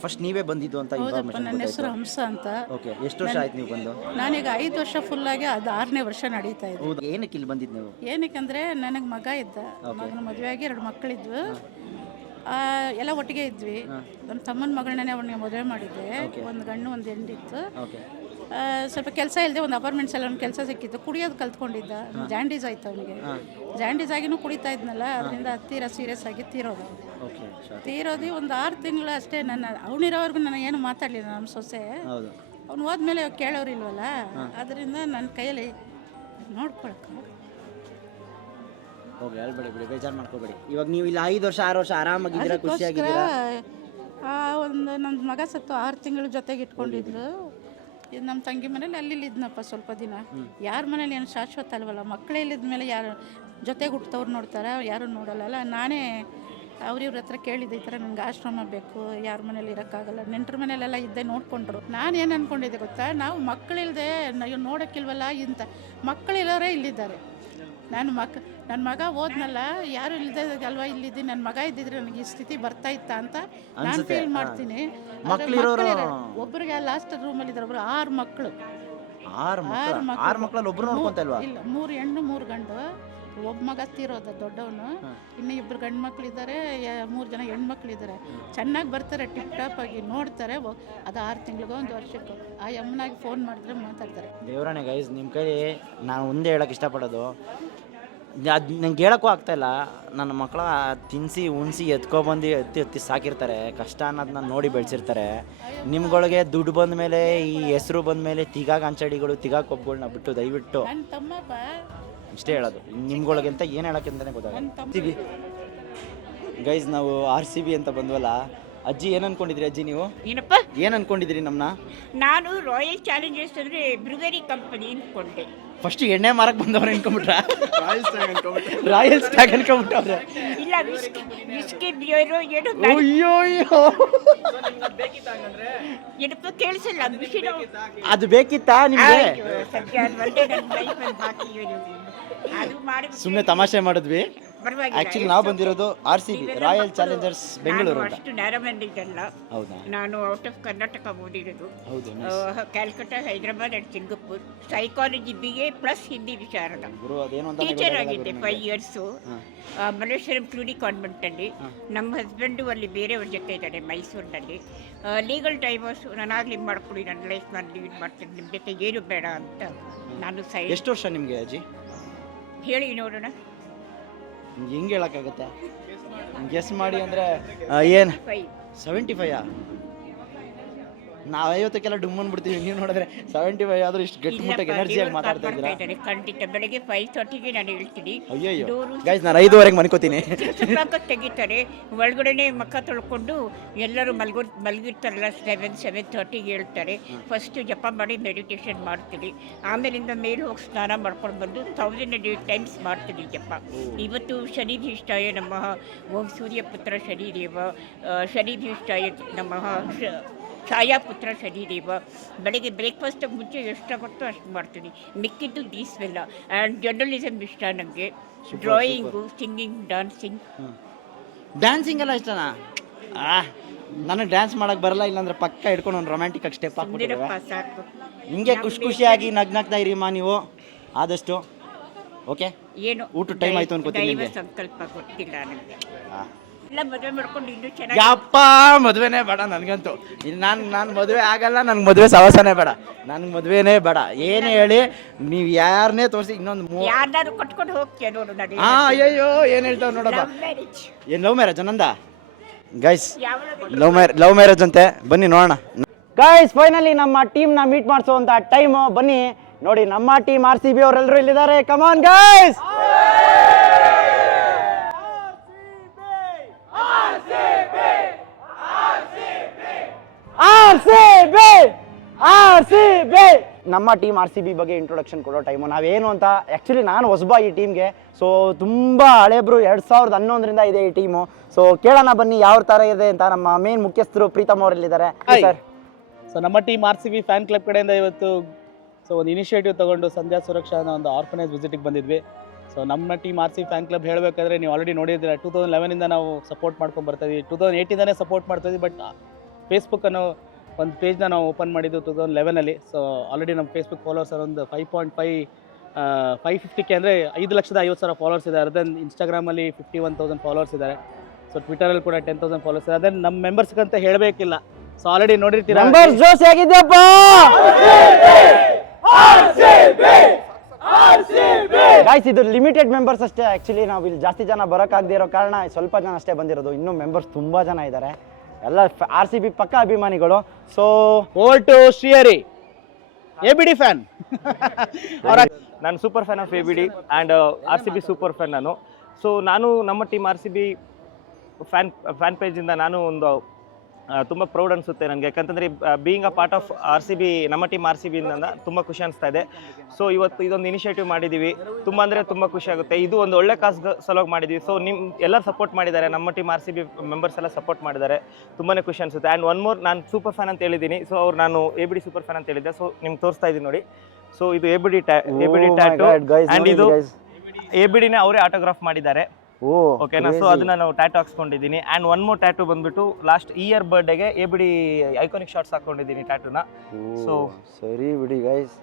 ಫಸ್ಟ್ ನೀವೇ ಬಂದಿದ್ದು ಅಂತ ಹೌದಪ್ಪ ನನ್ನ ಹೆಸರು ಹಂಸ ಅಂತ. ಓಕೆ ಎಷ್ಟು ವರ್ಷ ಆಯ್ತು ನೀವು ಬಂದು? ನಾನೀಗ ಐದು ವರ್ಷ ಫುಲ್ಲಾಗಿ ಅದು ಆರನೇ ವರ್ಷ ನಡೀತಾ ಇದೆ. ಏನಕ್ಕೆ ಇಲ್ಲಿ ಬಂದಿದ್ದು ನೀವು? ಏನಕ್ಕಂದ್ರೆ ನನಗೆ ಮಗ ಇದ್ದ. ಮಗನ ಆಗಿ ಎರಡು ಮಕ್ಕಳಿದ್ವು ಆ, ಎಲ್ಲ ಒಟ್ಟಿಗೆ ಇದ್ವಿ. ನನ್ನ ತಮ್ಮನ ಮಗಳನ್ನೇ ಅವನಿಗೆ ಮದುವೆ ಮಾಡಿದ್ದೆ. ಒಂದು ಗಂಡು ಒಂದು ಹೆಂಡಿತ್ತು. ಓಕೆ. ಆ, ಸ್ವಲ್ಪ ಕೆಲಸ ಇಲ್ಲದೆ ಒಂದು ಅಪಾರ್ಟ್ಮೆಂಟ್ಸ್ ಎಲ್ಲ ಒಂದು ಕೆಲಸ ಸಿಕ್ಕಿತ್ತು. ಕುಡಿಯೋದು ಕಲ್ತ್ಕೊಂಡಿದ್ದ. ಜಾಂಡೀಸ್ ಆಯ್ತು ಅವನಿಗೆ. ಜಾಂಡೀಸ್ ಆಗಿನೂ ಕುಡಿತಾ ಇದ್ನಲ್ಲ ಅದರಿಂದ ತೀರ ಸೀರಿಯಸ್ ಆಗಿ ತೀರೋದು. ಓಕೆ ತೀರೋದು ಒಂದು ಆರು ತಿಂಗಳು ಅಷ್ಟೇ. ನನ್ನ ಅವನಿರೋವರೆಗೂ ನಾನು ಏನು ಮಾತಾಡಲಿಲ್ಲ ನಮ್ಮ ಸೊಸೆ. ಹೌದು. ಅವ್ನು ಹೋದ್ಮೇಲೆ ಕೇಳೋರು ಇಲ್ವಲ್ಲ ಅದರಿಂದ ನನ್ನ ಕೈಯಲ್ಲಿ ನೋಡ್ಕೊಳಕ್ಕೆ ಹೋಗಿ ಹೇಳ್ಬೇಡಿ ಬಿಡಿ ಬೇಜಾರು ಮಾಡ್ಕೋಬೇಡಿ. ಇವಾಗ ನೀವು ಇಲ್ಲಿ ಐದು ವರ್ಷ ಆರು ವರ್ಷ ಆರಾಮಾಗಿದ್ದೀರಾ ಖುಷಿಯಾಗಿದ್ದೀರಾ? ಆ ಒಂದು ನನ್ನ ಮಗ ಸತ್ತು ಆರು ತಿಂಗಳು ಜೊತೆಗೆ ಇಟ್ಕೊಂಡಿದ್ರು ಇದು ನಮ್ಮ ತಂಗಿ ಮನೇಲಿ ಅಲ್ಲಿ ಇಲ್ಲಿದ್ನಪ್ಪ ಸ್ವಲ್ಪ ದಿನ. ಯಾರ ಮನೇಲಿ ಏನು ಶಾಶ್ವತ ಅಲ್ವಲ್ಲ ಮಕ್ಕಳೇ ಇಲ್ಲಿದ್ಮೇಲೆ ಯಾರು ಜೊತೆಗೆ ಹುಟ್ಟವ್ರು ನೋಡ್ತಾರೆ ಯಾರು ನೋಡಲ್ಲ ನಾನೇ ಅವ್ರಿವ್ರ ಹತ್ರ ಕೇಳಿದ್ದೆ ಈ ಥರ ನನಗೆ ಆಶ್ರಮ ಬೇಕು ಯಾರ ಮನೇಲಿ ಇರೋಕ್ಕಾಗಲ್ಲ. ನೆಂಟ್ರ ಮನೇಲೆಲ್ಲ ಇದ್ದೆ ನೋಡ್ಕೊಂಡ್ರು. ನಾನು ಏನು ಅಂದ್ಕೊಂಡಿದ್ದೆ ಗೊತ್ತಾ? ನಾವು ಮಕ್ಕಳಿಲ್ಲದೆ ನೋಡೋಕ್ಕಿಲ್ವಲ್ಲ ಇಂಥ ಮಕ್ಕಳಿರೋರೇ ಇಲ್ಲಿದ್ದಾರೆ. ನಾನು ಮಕ್ ನನ್ನ ಮಗ ಹೋದ್ನಲ್ಲ ಯಾರು ಇಲ್ಲದೆ ಅಲ್ವಾ ಇಲ್ಲಿದ್ದು? ನನ್ನ ಮಗ ಇದ್ದಿದ್ರೆ ನನಗೆ ಈ ಸ್ಥಿತಿ ಬರ್ತಾ ಇತ್ತ ಅಂತ ನಾನು ಫೀಲ್ ಮಾಡ್ತೀನಿ. ಒಬ್ಬರಿಗೆ ಲಾಸ್ಟ್ ರೂಮಲ್ಲಿ ಇದ್ದಾರೆ ಒಬ್ರು ಆರು ಮಕ್ಕಳು ಆರು. ಆರು ಮಕ್ಕಳಲ್ಲಿ ಒಬ್ರು ಇಲ್ಲ ಮೂರು ಹೆಣ್ಣು ಮೂರು ಗಂಡು. ಒಬ್ಬ ಮಗ ತೀರೋದ ದೊಡ್ಡವನು. ಇನ್ನು ಇಬ್ರು ಗಂಡು ಮಕ್ಕಳಿದ್ದಾರೆ ಮೂರು ಜನ ಹೆಣ್ಮಕ್ಳು ಇದ್ದಾರೆ. ಚೆನ್ನಾಗಿ ಬರ್ತಾರೆ ಟಿಪ್ ಟಾಪ್ ಆಗಿ ನೋಡ್ತಾರೆ. ಅದು ಆರು ತಿಂಗಳಿಗೋ ಒಂದು ವರ್ಷಕ್ಕೋ. ಆ ಯಮ್ಮನಾಗಿ ಫೋನ್ ಮಾಡಿದ್ರೆ ಮಾತಾಡ್ತಾರೆ. ದೇವರಾಣೆ ಗೈಸ್ ನಿಮ್ಮ ಕೈ ನಾನು ಮುಂದೆ ಹೇಳಕ್ಕೆ ಇಷ್ಟಪಡೋದು. ಅದು ನಂಗೆ ಹೇಳೋಕ್ಕೂ ಆಗ್ತಾಯಿಲ್ಲ ನನ್ನ ಮಕ್ಕಳ ತಿನ್ನಿಸಿ ಉಣಿಸಿ ಎತ್ಕೊಬಂದು ಎತ್ತಿ ಎತ್ತಿ ಸಾಕಿರ್ತಾರೆ. ಕಷ್ಟ ಅನ್ನೋದನ್ನ ನೋಡಿ ಬೆಳೆಸಿರ್ತಾರೆ. ನಿಮ್ಗಳಿಗೆ ದುಡ್ಡು ಬಂದ ಮೇಲೆ ಈ ಹೆಸರು ಬಂದ ಮೇಲೆ ತಿಗಾಗ ಅಂಚಡಿಗಳು ತಿಗಾ ಕೊಬ್ಬುಗಳನ್ನ ಬಿಟ್ಟು ದಯವಿಟ್ಟು ಇಷ್ಟೇ ಹೇಳೋದು. ನಿಮ್ಗಳಿಗೆ ಅಂತ ಏನು ಹೇಳಕ್ಕೆ ಅಂತಲೇ ಗೊತ್ತಾಗುತ್ತೆ ಗೈಸ್ ನಾವು ಆರ್ ಸಿ ಬಿ ಅಂತ ಬಂದ್ವಲ್ಲ ಅಜ್ಜಿ ಏನು ಅನ್ಕೊಂಡಿದ್ರಿ ಅಜ್ಜಿ ನೀವು? ಏನಪ್ಪ? ಏನು ಅನ್ಕೊಂಡಿದ್ರಿ ನಮ್ಮನ್ನ ನಾನು ರಾಯಲ್ ಚಾಲೆಂಜರ್ಸ್ ಅಂದರೆ ಬ್ರಿಗರಿ ಕಂಪನಿ ಅಂದ್ಕೊಂಡೆ ಫಸ್ಟ್ ಎಣ್ಣೆ ಮಾರಕ್ ಬಂದವ್ರು ಅನ್ಕೊಂಬಿಟ್ರ ರಾಯಲ್ ಸ್ಟ್ಯಾಗ್ ಅನ್ಕೊಂಬಿಟ್ಟವ್ರೆ ಇಲ್ಲ ವಿಸ್ಕಿ ವಿಸ್ಕಿ ಬಿಯರು ಏನು ಅಯ್ಯೋ ಅಯ್ಯೋ ಕೇಳಿಸಲ್ಲ ಬಿಸಿಲು ಅದು ಬೇಕಿತ್ತಾ ನಿಮ್ಗೆ? ಸದ್ಯ ಅದು ಮಾಡಿ ಸುಮ್ಮನೆ ತಮಾಷೆ ಮಾಡಿದ್ವಿ. ಆಕ್ಚುಲಿ ನಾವು ಬಂದಿರೋದು R C B royal challengers Bengaluru ಅಂತ. ಅಷ್ಟು ನ್ಯಾರಮಂದಿದ್ದಲ್ಲ ಹೌದಾ? ನಾನು ಔಟ್ ಆಫ್ ಕರ್ನಾಟಕ ಓದಿರೋದು. ಹೌದು Hyderabad Calcutta Hyderabad and Singapore psychology B A plus Hindi ವಿಚಾರದ ಟೀಚರ್ ಆಗಿದ್ದೆ ಫೈವ್ ಇಯರ್ಸು ಮಲ್ಲೇಶ್ವರಂ ಕ್ಲೂಡಿ ಕಾನ್ವೆಂಟಲ್ಲಿ ನಮ್ಮ ಹಸ್ಬೆಂಡು ಅಲ್ಲಿ ಬೇರೆಯವ್ರ ಜೊತೆ ಇದ್ದಾರೆ ಮೈಸೂರಿನಲ್ಲಿ. ಲೀಗಲ್ ಡೈವರ್ಸ್ ನಾನಾಗಲಿ ಮಾಡ್ಕೊಡಿ ನನ್ನ ಲೈಫ್ ನಾನು ಲೀಡ್ ಮಾಡ್ತೀನಿ. ನಿಮ್ಮ ಜೊತೆ ಏನು ಬೇಡ ಅಂತ ನಾನು ಸೈ ಎಷ್ಟು ವರ್ಷ ನಿಮಗೆ ಅಜ್ಜಿ? ಹೇಳಿ ನೋಡೋಣ. ಹೆಂಗೆ ಹೇಳೋಕ್ಕಾಗುತ್ತೆ? ಗೆಸ್ ಮಾಡಿ. ಅಂದರೆ ಏನು? ಸೆವೆಂಟಿ ಫೈಯಾ ನಾವು ಐವತ್ತಕ್ಕೆಲ್ಲ ಡುಮ್ ಅಂದ್ಬಿಡ್ತೀವಿ. ನೀವು ನೋಡಿದ್ರೆ ಸೆವೆಂಟಿ ಫೈವ್ ಆದ್ರೂ ಇಷ್ಟು ಗಟ್ಟಿಮುಟ್ಟಾಗಿ ಎನರ್ಜಿಯಾಗಿ ಮಾತಾಡ್ತಾ ಇದ್ದೀರಾ? ಖಂಡಿತ. ಬೆಳಗ್ಗೆ ಫೈವ್ ತರ್ಟಿಗೆ ನಾನು ಹೇಳ್ತೀನಿ. ಅಯ್ಯಯ್ಯೋ. ಗೈಸ್ ನಾನು ಐದುವರೆಗೆ ಮನ್ಕೋತೀನಿ ತೆಗಿತಾರೆ. ಒಳಗಡೆನೆ ಮಕ್ಕ ತೊಳ್ಕೊಂಡು ಎಲ್ಲರೂ ಮಲ್ಗೋ ಮಲಗಿರ್ತಾರಲ್ಲ ಸೆವೆನ್ ಸೆವೆನ್ ತರ್ಟಿಗೆ ಹೇಳ್ತಾರೆ. ಫಸ್ಟ್ ಜಪ ಮಾಡಿ ಮೆಡಿಟೇಷನ್ ಮಾಡ್ತೀನಿ ಆಮೇಲಿಂದ ಮೇಲೆ ಹೋಗಿ ಸ್ನಾನ ಮಾಡ್ಕೊಂಡು ಬಂದು ತೌಸಂಡ್ ಏಟ್ ಟೈಮ್ಸ್ ಮಾಡ್ತೀನಿ ಜಪ. ಇವತ್ತು ಶನಿಭೀಷ್ಟಾಯ ನಮಃ. ಓಂ ಸೂರ್ಯಪುತ್ರ ಶನಿದೇವ ಶನಿ ಶನಿಭೀಷ್ಟಾಯ ನಮಃ. ಛಾಯಾಪುತ್ರ ಶನಿದೇವ ಬೆಳಗ್ಗೆ ಬ್ರೇಕ್ಫಾಸ್ಟ್ ಮುಂಚೆ ಎಷ್ಟಾಗುತ್ತೋ ಅಷ್ಟು ಮಾಡ್ತೀನಿ. ಮಿಕ್ಕಿದ್ದು ದೀಸ್ವೆಲ್ಲ ಆ್ಯಂಡ್ ಜರ್ನಲಿಸಮ್ ಇಷ್ಟ ನನಗೆ ಡ್ರಾಯಿಂಗು ಸಿಂಗಿಂಗ್ ಡ್ಯಾನ್ಸಿಂಗ್ ಡ್ಯಾನ್ಸಿಂಗ್ ಎಲ್ಲ ಇಷ್ಟನಾ? ಆ ನನಗೆ ಡ್ಯಾನ್ಸ್ ಮಾಡೋಕೆ ಬರಲ್ಲ ಇಲ್ಲಾಂದ್ರೆ ಪಕ್ಕ ಹಿಡ್ಕೊಂಡು ಒಂದು ರೊಮ್ಯಾಂಟಿಕ್ ಆಗಿ ಸ್ಟೆಪ್ ಹಾಕ್ಬಿಟ್ಟಿದ್ದೇವೆ. ಸಾಕು. ಹಿಂಗೆ ಖುಷಿ ಖುಷಿಯಾಗಿ ನಗ್ನಾಗ್ತಾ ಇರಿ ಮಾ ನೀವು. ಆದಷ್ಟು. ಓಕೆ ಏನು? ಊಟ ಟೈಮ್ ಆಯ್ತು ಅನ್ಕೋತೀನಿ ದೈವ. ಸಂಕಲ್ಪ ಗೊತ್ತಿಲ್ಲ ನನಗೆ ಆ. ಮದುವೆ ಮಾಡ್ಕೊಂಡು ಇನ್ನೂ ಚೆನ್ನಾಗಿ ಯಪ್ಪ ಮದುವೆನೇ ಬೇಡ ನನಗಂತೂ. ನಾನು ನಾನು ಮದುವೆ ಆಗಲ್ಲ ನನಗೆ ಮದುವೆ ಸವಾಸನೇ ಬೇಡ. ನನಗೆ ಮದುವೆನೇ ಬೇಡ. ಏನೇ ಹೇಳಿ ನೀವು ಯಾರನ್ನೇ ತೋರಿಸಿ ಇನ್ನೊಂದು ಮೂ ಯಾರನ್ನಾರು ಕಟ್ಕೊಂಡು ಹೋಗ್ತೀಯ ನೋಡು ನನಗೆ ಹಾ ಅಯ್ಯಯ್ಯೋ ಏನು ಹೇಳ್ತಾವ ನೋಡಪ್ಪ. ಏನ್ ಮ್ಯಾರೇಜ್ ಏನು ಲವ್ ಮ್ಯಾರೇಜ್ ನಂದ? Guys love marriage love marriage ಅಂತೆ. ಬನ್ನಿ ನೋಡೋಣ. ಗೈಸ್ ಫೈನಲಿ ನಮ್ಮ ಟೀಮ್ನ ಮೀಟ್ ಮಾಡಿಸುವಂಥ ಟೈಮ್ ಬನ್ನಿ ನೋಡಿ ನಮ್ಮ ಟೀಮ್ ಆರ್ ಸಿ ಬಿ ಅವರೆಲ್ಲರೂ ಇಲ್ಲಿದ್ದಾರೆ. Come on guys R C B ನಮ್ಮ ಟೀಮ್ ಆರ್ ಸಿ ಬಿ ಬಗ್ಗೆ ಇಂಟ್ರೊಡಕ್ಷನ್ ಕೊಡೋ ಟೈಮು ನಾವೇನು ಅಂತ ಆ್ಯಕ್ಚುಲಿ ನಾನು ಹೊಸಬ ಈ ಟೀಮ್ಗೆ ಸೊ ತುಂಬ ಹಳೆಬ್ರು ಎರಡು ಸಾವಿರದ ಹನ್ನೊಂದರಿಂದ ಇದೆ ಈ ಟೀಮು ಸೊ ಕೇಳೋಣ ಬನ್ನಿ ಯಾವ ಥರ ಇದೆ ಅಂತ ನಮ್ಮ ಮೇನ್ ಮುಖ್ಯಸ್ಥರು ಪ್ರೀತಮ್ ಅವರಲ್ಲಿದ್ದಾರೆ. ಸರ್ ಸೊ ನಮ್ಮ team R C B fan club ಕಡೆಯಿಂದ ಇವತ್ತು ಸೊ ಒಂದು ಇನಿಷಿಯೇಟಿವ್ ತಗೊಂಡು ಸಂಧ್ಯಾ ಸುರಕ್ಷಾ ಅನ್ನೋ ಒಂದು ಆರ್ಫನೇಜ್ ವಿಸಿಟಿಗೆ ಬಂದಿದ್ವಿ. ಸೊ ನಮ್ಮ team R C fan club ಹೇಳಬೇಕಾದ್ರೆ ನೀವು ಆಲ್ರೆಡಿ ನೋಡಿದ್ರೆ ಟೂ ತೌಸಂಡ್ ಲೆವೆನಿಂದ ನಾವು ಸಪೋರ್ಟ್ ಮಾಡ್ಕೊಂಡು ಬರ್ತಾ ಇದ್ವಿ. ಟೂ ತೌಸಂಡ್ ಏಯ್ಟಿಂದನೇ ಸಪೋರ್ಟ್ ಮಾಡ್ತಾ ಇದ್ವಿ ಬಟ್ ಫೇಸ್ಬುಕ್ ಅನ್ನೋ ಒಂದು ಪೇಜ್ನ ನಾವು ಓಪನ್ ಮಾಡಿದ್ದು ಟೂ ತೌಸಂಡ್ ಲೆವೆನಲ್ಲಿ. ಸೊ ಆಲ್ರೆಡಿ ನಮ್ಮ ಫೇಸ್ಬುಕ್ ಫಾಲೋವರ್ಸ್ ಒಂದು ಫೈವ್ ಪಾಯಿಂಟ್ ಫೈವ್ ಫೈವ್ ಫಿಫ್ಟಿಗೆ ಅಂದರೆ ಐದು ಲಕ್ಷದ ಐವತ್ತು ಸಾವಿರ ಫಾಲೋವರ್ಸ್ ಇದ್ದಾರೆ. ದೆನ್ ಇನ್ಸ್ಟಾಗ್ರಾಮಲ್ಲಿ ಫಿಫ್ಟಿ ಒನ್ ತೌಸಂಡ್ ಫಾಲೋವರ್ಸ್ ಇದ್ದಾರೆ. ಸೊ ಟ್ವಿಟರಲ್ಲಿ ಕೂಡ ಟೆನ್ ತೌಸಂಡ್ ಫಾಲೋವರ್ಸ್ ಇದೆ ಅದನ್ನು ನಮ್ಮ ಮೆಂಬರ್ಸ್ಗಂತ ಹೇಳಬೇಕಿಲ್ಲ. ಸೊ ಆಲ್ರೆಡಿ ನೋಡಿರ್ತೀರಾ? ಮೆಂಬರ್ಸ್ ಜೋಸ್ ಹೇಗಿದ್ಯಪ್ಪ? ಗಾಯ್ಸ್ ಇದು ಲಿಮಿಟೆಡ್ ಮೆಂಬರ್ಸ್ ಅಷ್ಟೇ. ಆ್ಯಕ್ಚುಲಿ ನಾವು ಇಲ್ಲಿ ಜಾಸ್ತಿ ಜನ ಬರೋಕ್ಕಾಗದೇ ಇರೋ ಕಾರಣ ಸ್ವಲ್ಪ ಜನ ಅಷ್ಟೇ ಬಂದಿರೋದು. ಇನ್ನೂ ಮೆಂಬರ್ಸ್ ತುಂಬ ಜನ ಇದ್ದಾರೆ. ಎಲ್ಲ ಆರ್ ಸಿ ಬಿ ಪಕ್ಕ ಅಭಿಮಾನಿಗಳು. So over to Srihari A B D fan ನಾನು super fan of A B D and R C B super fan ನಾನು. ಸೊ ನಾನು ನಮ್ಮ team R C B fan fan ಪೇಜಿಂದ ನಾನು ಒಂದು ತುಂಬ ಪ್ರೌಡ್ ಅನಿಸುತ್ತೆ ನನಗೆ. ಯಾಕಂತಂದರೆ being a part of R C B ನಮ್ಮ ಟೀಮ್ ಆರ್ ಸಿ ಬಿಯಿಂದ ತುಂಬ ಖುಷಿ ಅನಿಸ್ತಾ ಇದೆ. ಸೊ ಇವತ್ತು ಇದೊಂದು ಇನಿಷಿಯೇಟಿವ್ ಮಾಡಿದ್ದೀವಿ ತುಂಬ ಅಂದರೆ ತುಂಬ ಖುಷಿ ಆಗುತ್ತೆ. ಇದು ಒಂದು ಒಳ್ಳೆ ಕಾಸ್ ಸಲುವಾಗಿ ಮಾಡಿದ್ದೀವಿ ಸೊ ನಿಮ್ಮ ಎಲ್ಲ ಸಪೋರ್ಟ್ ಮಾಡಿದ್ದಾರೆ. ನಮ್ಮ team R C B members ಎಲ್ಲ ಸಪೋರ್ಟ್ ಮಾಡಿದ್ದಾರೆ. ತುಂಬಾ ಖುಷಿ ಅನಿಸುತ್ತೆ. ಆ್ಯಂಡ್ ಒನ್ ಮೋರ್ ನಾನು ಸೂಪರ್ ಫ್ಯಾನ್ ಅಂತ ಹೇಳಿದ್ದೀನಿ. ಸೊ ಅವ್ರು ನಾನು A B D super fan ಅಂತ ಹೇಳಿದ್ದೆ. ಸೊ ನಿಮ್ಗೆ ತೋರಿಸ್ತಾ ಇದ್ದೀನಿ ನೋಡಿ. ಸೊ ಇದು A B D ಟ್ಯಾ A B D tattoo and ಇದು ಎ ಬಿ ಡಿನೇ ಅವರೇ ಆಟೋಗ್ರಾಫ್ ಮಾಡಿದ್ದಾರೆ. ಓಕೆನಾ ಸೊ ಅದನ್ನ ನಾವು ಟ್ಯಾಟು ಹಾಕ್ಸ್ಕೊಂಡಿದ್ದೀನಿ ಆ್ಯಂಡ್ ಒನ್ ಮೋರ್ ಟ್ಯಾಟು ಬಂದ್ಬಿಟ್ಟು last year ಬರ್ಡೇಗೆ A B D iconic shorts ಹಾಕೊಂಡಿದ್ದೀನಿ ಟ್ಯಾಟುನ ಸೊ ಸರಿ ಬಿಡಿ guys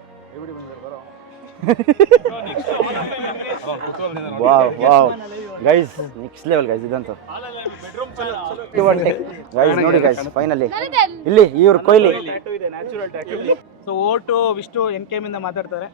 wow wow guys next level guys ಇದಂತ. ಗೈಸ್ ನೋಡಿ ಗೈಸ್ ಫೈನಲಿ ಇಲ್ಲಿ ಇವ್ರು Kohli so over to Vishnu N K ಇಂದ ಮಾತಾಡ್ತಾರೆ.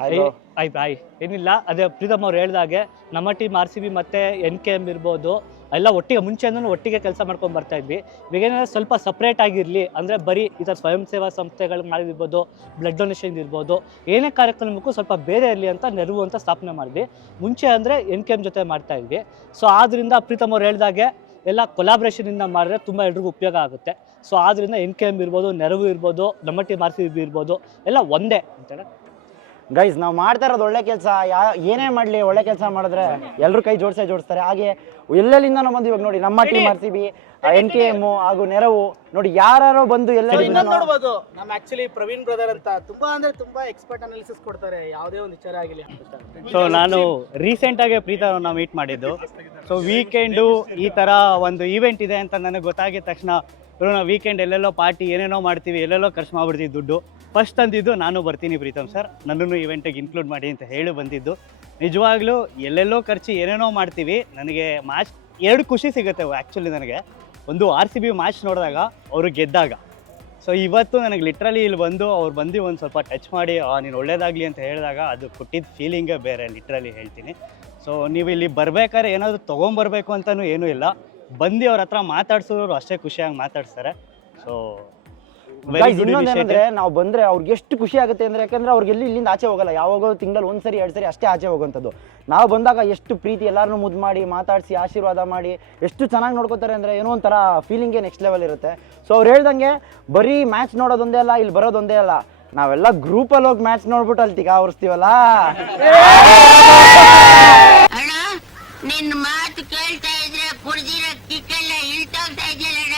Hello boy. ಏನಿಲ್ಲ, ಅದೇ ಪ್ರೀತಮ್ ಅವ್ರು ಹೇಳ್ದಾಗೆ ನಮ್ಮ ಟೀಮ್ ಆರ್ ಸಿ ಬಿ ಮತ್ತೆ ಎನ್ ಕೆ ಎಂ ಇರ್ಬೋದು. ಎಲ್ಲ ಒಟ್ಟಿಗೆ ಮುಂಚೆನೂ ಒಟ್ಟಿಗೆ ಕೆಲಸ ಮಾಡ್ಕೊಂಡು ಬರ್ತಾ ಇದ್ವಿ. ಬೇಗನೆ ಸ್ವಲ್ಪ ಸಪ್ರೇಟ್ ಆಗಿರಲಿ, ಅಂದರೆ ಬರೀ ಈ ಥರ ಸ್ವಯಂ ಸೇವಾ ಸಂಸ್ಥೆಗಳು ಮಾಡಿರ್ಬೋದು ಬ್ಲಡ್ ಡೊನೇಷನ್ ಇರ್ಬೋದು, ಏನೇ ಕಾರ್ಯಕ್ರಮಕ್ಕೂ ಸ್ವಲ್ಪ ಬೇರೆ ಇರಲಿ ಅಂತ ನೆರವು ಅಂತ ಸ್ಥಾಪನೆ ಮಾಡಿದ್ವಿ. ಮುಂಚೆ ಅಂದರೆ ಎನ್ ಕೆ ಎಂ ಜೊತೆ ಮಾಡ್ತಾ ಇದ್ವಿ. ಸೊ ಆದ್ದರಿಂದ ಪ್ರೀತಮ್ ಅವ್ರು ಹೇಳ್ದಾಗೆ ಎಲ್ಲ ಕೊಲಾಬ್ರೇಷನಿಂದ ಮಾಡಿದ್ರೆ ತುಂಬ ಎಲ್ರಿಗೂ ಉಪಯೋಗ ಆಗುತ್ತೆ. ಸೊ ಆದ್ದರಿಂದ ಎನ್ ಕೆ ಎಂ ಇರ್ಬೋದು, ನೆರವು ಇರ್ಬೋದು, ನಮ್ಮ ಟಿ ಮಾರ್ಸಿ ಇರ್ಬೋದು, ಎಲ್ಲ ಒಂದೇ ಅಂತೇಳಿ ಗೈಸ್ ನಾವು ಮಾಡ್ತಾ ಇರೋದು ಒಳ್ಳೆ ಕೆಲಸ. ಯಾ ಏನೇ ಮಾಡಲಿ ಒಳ್ಳೆ ಕೆಲಸ ಮಾಡಿದ್ರೆ ಎಲ್ಲರೂ ಕೈ ಜೋಡಿಸೇ ಜೋಡಿಸ್ತಾರೆ. ಹಾಗೆ ಎಲ್ಲೆಲ್ಲಿಂದ ಬಂದು ಇವಾಗ ನೋಡಿ ನಮ್ಮ team R C B N K M ಹಾಗೂ ನೆರವು. ನೋಡಿ ಯಾರು ಬಂದು ಎಲ್ಲ ನೋಡ್ಬೋದು. ನಮ್ಮ ಆಕ್ಚುಲಿ ಪ್ರವೀಣ್ ಬ್ರದರ್ ಅಂತ ತುಂಬಾ ಅಂದ್ರೆ ತುಂಬಾ ಎಕ್ಸ್ಪರ್ಟ್ ಅನಾಲಿಸಿಸ್ ಕೊಡ್ತಾರೆ. ಯಾವುದೇ ಒಂದು ವಿಚಾರ ಆಗಲಿ ಸೊ ನಾನು ರೀಸೆಂಟ್ ಆಗಿ ಪ್ರೀತ ನಾವು ಮೀಟ್ ಮಾಡಿದ್ದು. ಸೊ ವೀಕೆಂಡು ಈ ತರ ಒಂದು ಈವೆಂಟ್ ಇದೆ ಅಂತ ನನಗೆ ಗೊತ್ತಾಗಿದ ತಕ್ಷಣ ಇವರು ನಾವು ವೀಕೆಂಡ್ ಎಲ್ಲೆಲ್ಲೋ ಪಾರ್ಟಿ ಏನೇನೋ ಮಾಡ್ತೀವಿ ಎಲ್ಲೆಲ್ಲೋ ಖರ್ಚು ಮಾಡ್ಬಿಡ್ತೀವಿ ದುಡ್ಡು. ಫಸ್ಟ್ ಅಂದಿದ್ದು ನಾನು ಬರ್ತೀನಿ ಪ್ರೀತಮ್ ಸರ್. ನನ್ನನ್ನು ಇವೆಂಟಿಗೆ ಇನ್ಕ್ಲೂಡ್ ಮಾಡಿ ಅಂತ ಹೇಳಿ ಬಂದಿದ್ದು. ನಿಜವಾಗ್ಲೂ ಎಲ್ಲೆಲ್ಲೋ ಖರ್ಚು ಏನೇನೋ ಮಾಡ್ತೀವಿ. ನನಗೆ ಮ್ಯಾಚ್ ಎರಡು ಖುಷಿ ಸಿಗುತ್ತೆ ಆ್ಯಕ್ಚುಲಿ ನನಗೆ. ಒಂದು ಆರ್ ಸಿ ಬಿ ಮ್ಯಾಚ್ ನೋಡಿದಾಗ ಅವರು ಗೆದ್ದಾಗ. ಸೊ ಇವತ್ತು ನನಗೆ ಲಿಟ್ರಲಿ ಇಲ್ಲಿ ಬಂದು ಅವ್ರು ಬಂದು ಒಂದು ಸ್ವಲ್ಪ ಟಚ್ ಮಾಡಿ ನೀನು ಒಳ್ಳೇದಾಗಲಿ ಅಂತ ಹೇಳಿದಾಗ ಅದು ಕೊಟ್ಟಿದ್ದ ಫೀಲಿಂಗೇ ಬೇರೆ ಲಿಟ್ರಲಿ ಹೇಳ್ತೀನಿ. ಸೊ ನೀವು ಇಲ್ಲಿ ಬರ್ಬೇಕಾದ್ರೆ ಏನಾದರೂ ತೊಗೊಂಬರ್ಬೇಕು ಅಂತಲೂ ಏನೂ ಇಲ್ಲ. ಬಂದು ಅವ್ರ ಹತ್ರ ಮಾತಾಡ್ಸೋರು ಅಷ್ಟೇ ಖುಷಿಯಾಗಿ ಮಾತಾಡ್ತಾರೆ ಸೊ ಇನ್ನೊಂದೇನಂದ್ರೆ ನಾವು ಬಂದ್ರೆ ಅವ್ರಿಗೆ ಎಷ್ಟು ಖುಷಿ ಆಗುತ್ತೆ ಅಂದ್ರೆ ಯಾಕಂದ್ರೆ ಅವ್ರಿಗೆ ಎಲ್ಲಿ ಇಲ್ಲಿಂದ ಆಚೆ ಹೋಗಲ್ಲ. ಯಾವಾಗೋ ತಿಂಗಳಲ್ಲಿ ಒಂದ್ಸರಿ ಎರಡು ಸರಿ ಅಷ್ಟೇ ಆಚೆ ಹೋಗುವಂಥದ್ದು. ನಾವು ಬಂದಾಗ ಎಷ್ಟು ಪ್ರೀತಿ ಎಲ್ಲರನ್ನೂ ಮುದ್ದು ಮಾಡಿ ಮಾತಾಡಿಸಿ ಆಶೀರ್ವಾದ ಮಾಡಿ ಎಷ್ಟು ಚೆನ್ನಾಗಿ ನೋಡ್ಕೋತಾರೆ ಅಂದ್ರೆ ಏನೋ ಒಂಥರ ಫೀಲಿಂಗೇ ನೆಕ್ಸ್ಟ್ ಲೆವೆಲ್ ಇರುತ್ತೆ. ಸೊ ಅವ್ರು ಹೇಳ್ದಂಗೆ ಬರೀ ಮ್ಯಾಚ್ ನೋಡೋದೊಂದೇ ಅಲ್ಲ ಇಲ್ಲಿ ಬರೋದೊಂದೇ ಅಲ್ಲ. ನಾವೆಲ್ಲ ಗ್ರೂಪಲ್ಲಿ ಹೋಗಿ ಮ್ಯಾಚ್ ನೋಡ್ಬಿಟ್ಟು ಅಲ್ಲಿ ತಿಗ ಆವರಿಸ್ತೀವಲ್ಲ ಅಣ್ಣ ನಿನ್ನ ಮಾತು ಕೇಳ್ತಾ ಇದ್ರೆ ಕುಡ್ದಿರೋ ಕಿಕ್ಕೆಲ್ಲ ಇಳ್ತೋಗ್ತಾ ಇದೆಯಲ್ಲ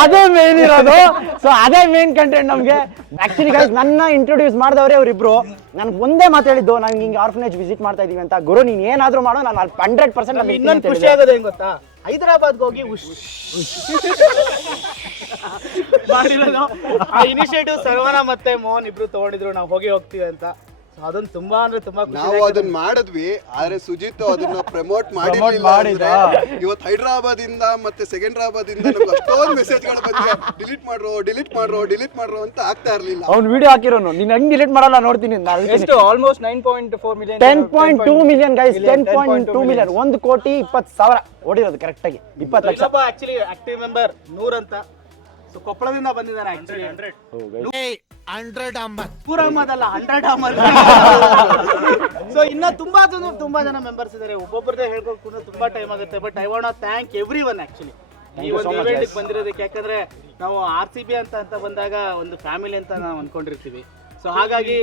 ಅದೇ ಮೇನ್ ಇರೋದು. ಸೊ ಅದೇ ಮೇನ್ ಕಂಟೆಂಟ್ ನಮ್ಗೆ ಆಕ್ಚುಲಿ ಗೈಸ್ ನನ್ನ ಇಂಟ್ರೊಡ್ಯೂಸ್ ಮಾಡಿದವರೇ ಅವರಿಬ್ರು. ನನ್ಗೆ ಒಂದೇ ಮಾತು ಹೇಳಿದ್ದು ನಂಗೆ ಹಿಂಗೆ ಆರ್ಫನೇಜ್ ವಿಸಿಟ್ ಮಾಡ್ತಾ ಇದೀವಿ ಅಂತ. ಗುರು ನೀನ್ ಏನಾದ್ರೂ ಮಾಡೋ ನಾನು ಹಂಡ್ರೆಡ್ ಪರ್ಸೆಂಟ್ ನಮ್ಗೆ ಇನ್ನೊಂದು ಖುಷಿ ಆಗೋದು ಹೆಂಗ್ ಗೊತ್ತಾ? ಹೈದರಾಬಾದ್ಗೆ ಹೋಗಿ ಆ ಇನಿಷಿಯೇಟಿವ್ ಸರ್ವನ ಮತ್ತೆ ಮೋಹನ್ ಇಬ್ರು ತಗೊಂಡಿದ್ರು ನಾವು ಹೋಗಿ ಹೋಗ್ತೀವಿ ಅಂತ. ಅದೊಂದು ತುಂಬಾ ಅಂದ್ರೆ ತುಂಬಾ ಖುಷಿ ನಾವು ಅದನ್ನ ಮಾಡಿದ್ವಿ ಆದ್ರೆ ಸುಜಿತ್ ಅದನ್ನ ಪ್ರಮೋಟ್ ಮಾಡಿದ. ಅಂದ್ರೆ ಇವತ್ತು ಹೈದರಾಬಾದ್ ಇಂದ ಮತ್ತೆ ಸೆಕೆಂಡ್ರಾಬಾದ್ ಇಂದ ನಮ್ಗೆ ಅಷ್ಟೊಂದು ಮೆಸೇಜ್ಗಳು ಬಂದ್ರೆ ಡಿಲೀಟ್ ಮಾಡ್ರೋ ಡಿಲೀಟ್ ಮಾಡ್ರೋ ಡಿಲೀಟ್ ಮಾಡ್ರೋ ಅಂತ ಆಗ್ತಾ ಇರ್ಲಿಲ್ಲ. ಅವ್ನು ವಿಡಿಯೋ ಹಾಕಿರೋನು. ನೀನ್ ಹೆಂಗ್ ಡಿಲೀಟ್ ಮಾಡಲ್ಲ ನೋಡ್ತೀನಿ ನಾನು ಎಷ್ಟು? Almost nine point four million ten point two million guys ten point two million ಒಂದು ಕೋಟಿ ಇಪ್ಪತ್ತು ಸಾವಿರ ಓಡಿರೋದು ಕರೆಕ್ಟಾಗಿ ಇಪ್ಪತ್ತು ಲಕ್ಷ. ಆಕ್ಚುಲಿ ಆಕ್ಟಿವ್ ಮೆಂಬರ್ ನೂರ್ ಅಂತ. ಸೊ ಕೊಪ್ಪಳದಿಂದ ಬಂದಿದ್ದಾರೆ ಆಕ್ಚುಲಿ ಹಂಡ್ರೆಡ್ ಪೂರ ಅಹಮದ್ ಅಲ್ಲ ಹಂಡ್ರೆಡ್ ಅಹಮದ್ ಸೊ ಇನ್ನ ತುಂಬಾ ಜನ ತುಂಬಾ ಜನ ಮೆಂಬರ್ಸ್ ಇದಾರೆ. ಒಬ್ಬೊಬ್ಬರದೇ ಹೇಳ್ಕೊಂಡು ತುಂಬಾ ಟೈಮ್ ಆಗುತ್ತೆ. But I want thank everyone actually ಈ ಒಂದು ಇವೆಂಟ್ ಬಂದಿರೋದಕ್ಕೆ ಯಾಕಂದ್ರೆ ನಾವು ಆರ್ ಸಿ ಬಿ ಅಂತ ಅಂತ ಬಂದಾಗ ಒಂದು ಫ್ಯಾಮಿಲಿ ಅಂತ ನಾವು ಅನ್ಕೊಂಡಿರ್ತೀವಿ. ಸೊ ಹಾಗಾಗಿ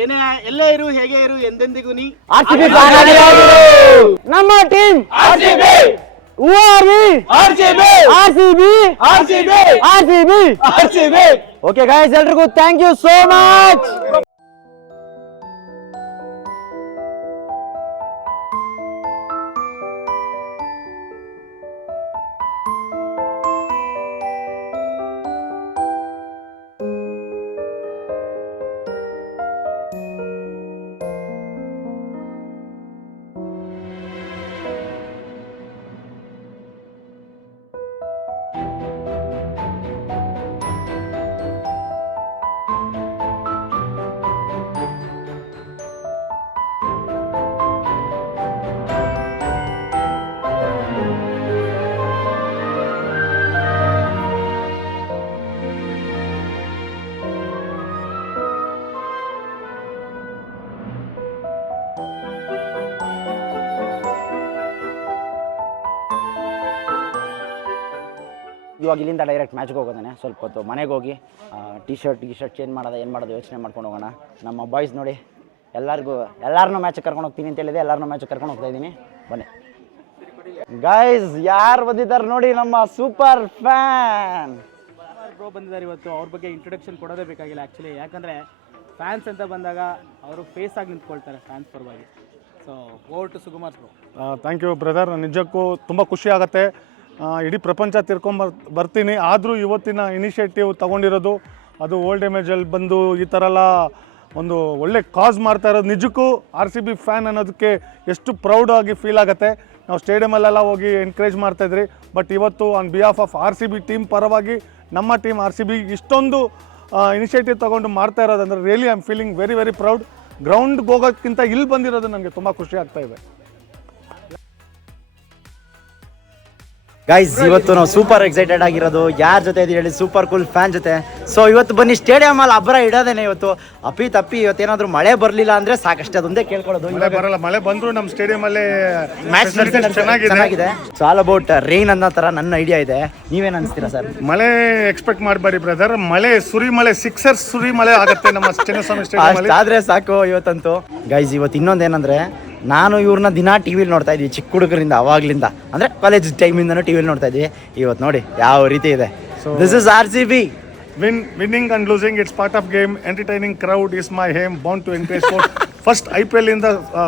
ಏನೇ ಎಲ್ಲೇ ಇರು ಹೇಗೆ ಇರು ಎಂದೆಂದಿಗೂ ನೀ RCB ನಮ್ಮ team RCB Who are we? RCB RCB RCB RCB RCB okay guys ಎಲ್ರಿಗೂ ಥ್ಯಾಂಕ್ ಯು ಸೋ ಮಚ್ ಇವಾಗ ಇಲ್ಲಿಂದ ಡೈರೆಕ್ಟ್ ಮ್ಯಾಚ್ಗೆ ಹೋಗೋದಾನೆ. ಸ್ವಲ್ಪ ಹೊತ್ತು ಮನೆಗೆ ಹೋಗಿ T shirt T shirt change ಮಾಡೋದು ಏನು ಮಾಡೋದು ಯೋಚನೆ ಮಾಡ್ಕೊಂಡು ಹೋಗೋಣ. ನಮ್ಮ ಬಾಯ್ಸ್ ನೋಡಿ ಎಲ್ಲರಿಗೂ ಎಲ್ಲರನ್ನೂ ಮ್ಯಾಚಿಗೆ ಕರ್ಕೊಂಡು ಹೋಗ್ತೀನಿ ಅಂತ ಹೇಳಿದೆ ಎಲ್ಲರನ್ನೂ ಮ್ಯಾಚಿಗೆ ಕರ್ಕೊಂಡು ಹೋಗ್ತಾ ಇದ್ದೀನಿ. ಬನ್ನಿ. ಗೈಸ್ ಯಾರು ಬಂದಿದ್ದಾರೆ ನೋಡಿ ನಮ್ಮ ಸೂಪರ್ ಫ್ಯಾನ್ ಬ್ರೋ ಬಂದಿದ್ದಾರೆ ಇವತ್ತು. ಅವ್ರ ಬಗ್ಗೆ ಇಂಟ್ರೊಡಕ್ಷನ್ ಕೊಡೋದೇ ಬೇಕಾಗಿಲ್ಲ ಆ್ಯಕ್ಚುಲಿ ಯಾಕಂದರೆ ಫ್ಯಾನ್ಸ್ ಅಂತ ಬಂದಾಗ ಅವರು ಫೇಸ್ ಆಗಿ ನಿಂತ್ಕೊಳ್ತಾರೆ ಫ್ಯಾನ್ಸ್ ಪರವಾಗಿ. So over to Sukumar bro thank you brother ನಿಜಕ್ಕೂ ತುಂಬ ಖುಷಿ ಆಗುತ್ತೆ. ಇಡೀ ಪ್ರಪಂಚ ತಿರ್ಕೊಂಬರ್ ಬರ್ತೀನಿ. ಆದರೂ ಇವತ್ತಿನ ಇನಿಷಿಯೇಟಿವ್ ತಗೊಂಡಿರೋದು ಅದು ಓಲ್ಡ್ ಏಮೇಜಲ್ಲಿ ಬಂದು ಈ ಥರ ಎಲ್ಲ ಒಂದು ಒಳ್ಳೆ ಕಾಸ್ ಮಾಡ್ತಾ ಇರೋದು ನಿಜಕ್ಕೂ ಆರ್ ಸಿ ಬಿ ಫ್ಯಾನ್ ಅನ್ನೋದಕ್ಕೆ ಎಷ್ಟು ಪ್ರೌಡ್ ಆಗಿ ಫೀಲ್ ಆಗುತ್ತೆ. ನಾವು ಸ್ಟೇಡಿಯಮಲ್ಲೆಲ್ಲ ಹೋಗಿ ಎನ್ಕರೇಜ್ ಮಾಡ್ತಾಯಿದ್ರಿ ಬಟ್ ಇವತ್ತು on behalf of R C B team ಪರವಾಗಿ ನಮ್ಮ ಟೀಮ್ ಆರ್ ಸಿ ಬಿ ಇಷ್ಟೊಂದು ಇನಿಷಿಯೇಟಿವ್ ತೊಗೊಂಡು ಮಾಡ್ತಾ ಇರೋದಂದ್ರೆ really I am feeling very very proud ಗ್ರೌಂಡ್ಗೆ ಹೋಗೋಕ್ಕಿಂತ ಇಲ್ಲಿ ಬಂದಿರೋದು ನನಗೆ ತುಂಬ ಖುಷಿ ಆಗ್ತಾ ಗೈಸ್ ಇವತ್ತು ನಾವು ಸೂಪರ್ ಎಕ್ಸೈಟೆಡ್ ಆಗಿರೋದು. ಯಾರ ಜೊತೆ ಇದೀವಿ ಹೇಳಿ ಸೂಪರ್ ಕೂಲ್ ಫ್ಯಾನ್ ಜೊತೆ. ಸೊ ಇವತ್ತು ಬನ್ನಿ ಸ್ಟೇಡಿಯಂ ಅಲ್ಲಿ ಅಬ್ಬರ ಇಡೋದೇನೆ ಇವತ್ತು. ಅಪ್ಪಿ ತಪ್ಪಿ ಇವತ್ತೇನಾದ್ರೂ ಮಳೆ ಬರಲಿಲ್ಲ ಅಂದ್ರೆ ಸಾಕಷ್ಟು ಅದೊಂದೇ ಕೇಳ್ಕೊಳ್ಳೋದು. ಮಳೆ ಬರಲ್ಲ ಮಳೆ ಬಂದ್ರು ನಮ್ಮ ಸ್ಟೇಡಿಯಂ ಅಲ್ಲಿ ಮ್ಯಾಚ್ ಚೆನ್ನಾಗಿದೆ. ಸೊ ಆಲ್ ಅಬೌಟ್ ರೈನ್ ಅನ್ನೋ ತರ ನನ್ನ ಐಡಿಯಾ ಇದೆ. ನೀವೇನ್ ಅನ್ಸ್ತೀರಾ ಸರ್ ಮಳೆ ಎಕ್ಸ್ಪೆಕ್ಟ್ ಮಾಡಬೇಡಿ ಬ್ರದರ್ ಮಳೆ ಸುರಿ ಮಳೆ ಸಿಕ್ಸರ್ ಸುರಿ ಮಳೆ ಆಗುತ್ತೆ ನಮ್ಮ ಚಿನ್ನಸ್ವಾಮಿ ಸ್ಟೇಡಿಯಂ ಅಷ್ಟಾದ್ರೆ ಸಾಕು ಇವತ್ತಂತೂ. ಗೈಸ್ ಇವತ್ತು ಇನ್ನೊಂದೇನಂದ್ರೆ ನಾನು ಇವ್ರನ್ನ ದಿನ ಟಿವಿಲಿ ನೋಡ್ತಾ ಇದ್ವಿ ಚಿಕ್ಕ ಹುಡುಗರಿಂದ ಅವಾಗ್ಲಿಂದ. ಅಂದ್ರೆ ಕಾಲೇಜ್ ಟೈಮಿಂದನೂ ಟಿವಿಲಿ ನೋಡ್ತಾ ಇದ್ವಿ. ಇವತ್ತು ನೋಡಿ ಯಾವ ರೀತಿ ಇದೆ. This is R C B win winning and losing it's part of game entertaining crowd is my aim bound to encourage first I P L ಇಂದ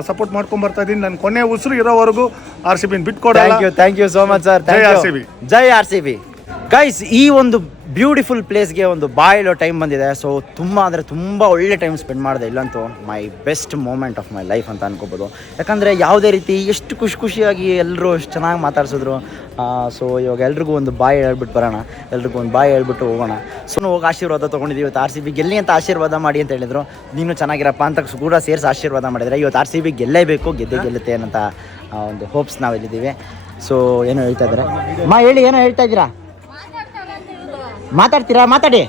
ಸಪೋರ್ಟ್ ಮಾಡ್ಕೊಂಡ್ ಬರ್ತಾ ಇದ್ದೀನಿ. ನನ್ನ ಕೊನೆ ಉಸಿರು ಇರೋವರೆಗೂ R C B ಬಿಟ್ಕೊಡ thank you thank you so much sir Jai thank RCB. You ಜೈ R C B guys ಈ ಒಂದು ಬ್ಯೂಟಿಫುಲ್ ಪ್ಲೇಸ್ಗೆ ಒಂದು ಬಾಯಿಲೋ ಟೈಮ್ ಬಂದಿದೆ. ಸೊ ತುಂಬ ಅಂದರೆ ತುಂಬ ಒಳ್ಳೆ ಟೈಮ್ ಸ್ಪೆಂಡ್ ಮಾಡಿದೆ. ಇಲ್ಲಂತೂ my best moment of my life ಅಂತ ಅನ್ಕೋಬೋದು. ಯಾಕಂದರೆ ಯಾವುದೇ ರೀತಿ ಎಷ್ಟು ಖುಷಿ ಖುಷಿಯಾಗಿ ಎಲ್ಲರೂ ಅಷ್ಟು ಚೆನ್ನಾಗಿ ಮಾತಾಡ್ಸಿದ್ರು. ಸೊ ಇವಾಗ ಎಲ್ರಿಗೂ ಒಂದು ಬಾಯಿ ಹೇಳ್ಬಿಟ್ಟು ಬರೋಣ. ಎಲ್ರಿಗೂ ಒಂದು ಬಾಯಿ ಹೇಳ್ಬಿಟ್ಟು ಹೋಗೋಣ. ಸೊ ನಾವು ಹೋಗಿ ಆಶೀರ್ವಾದ ತೊಗೊಂಡಿದ್ದೀವಿ ಇವತ್ತು ಆರ್ ಸಿ ಬಿ ಗೆಲ್ಲಿ ಅಂತ ಆಶೀರ್ವಾದ ಮಾಡಿ ಅಂತ ಹೇಳಿದ್ರು. ನೀನು ಚೆನ್ನಾಗಿರಪ್ಪ ಅಂತ ಕೂಡ ಸೇರಿಸಿ ಆಶೀರ್ವಾದ ಮಾಡಿದರೆ ಇವತ್ತು ಆರ್ ಸಿ ಬಿ ಗೆಲ್ಲೇಬೇಕು, ಗೆದ್ದೆ ಗೆಲ್ಲುತ್ತೆ ಅನ್ನೋಂಥ ಒಂದು ಹೋಪ್ಸ್ ನಾವಿಲ್ಲಿದ್ದೀವಿ. ಸೊ ಏನು ಹೇಳ್ತಾ ಇದ್ದಾರೆ. ಮಾ, ಹೇಳಿ, ಏನೋ ಹೇಳ್ತಾ ಇದ್ದೀರಾ? ಮಾತಾಡ್ತೀರಾ? ಮಾತಾಡಿ.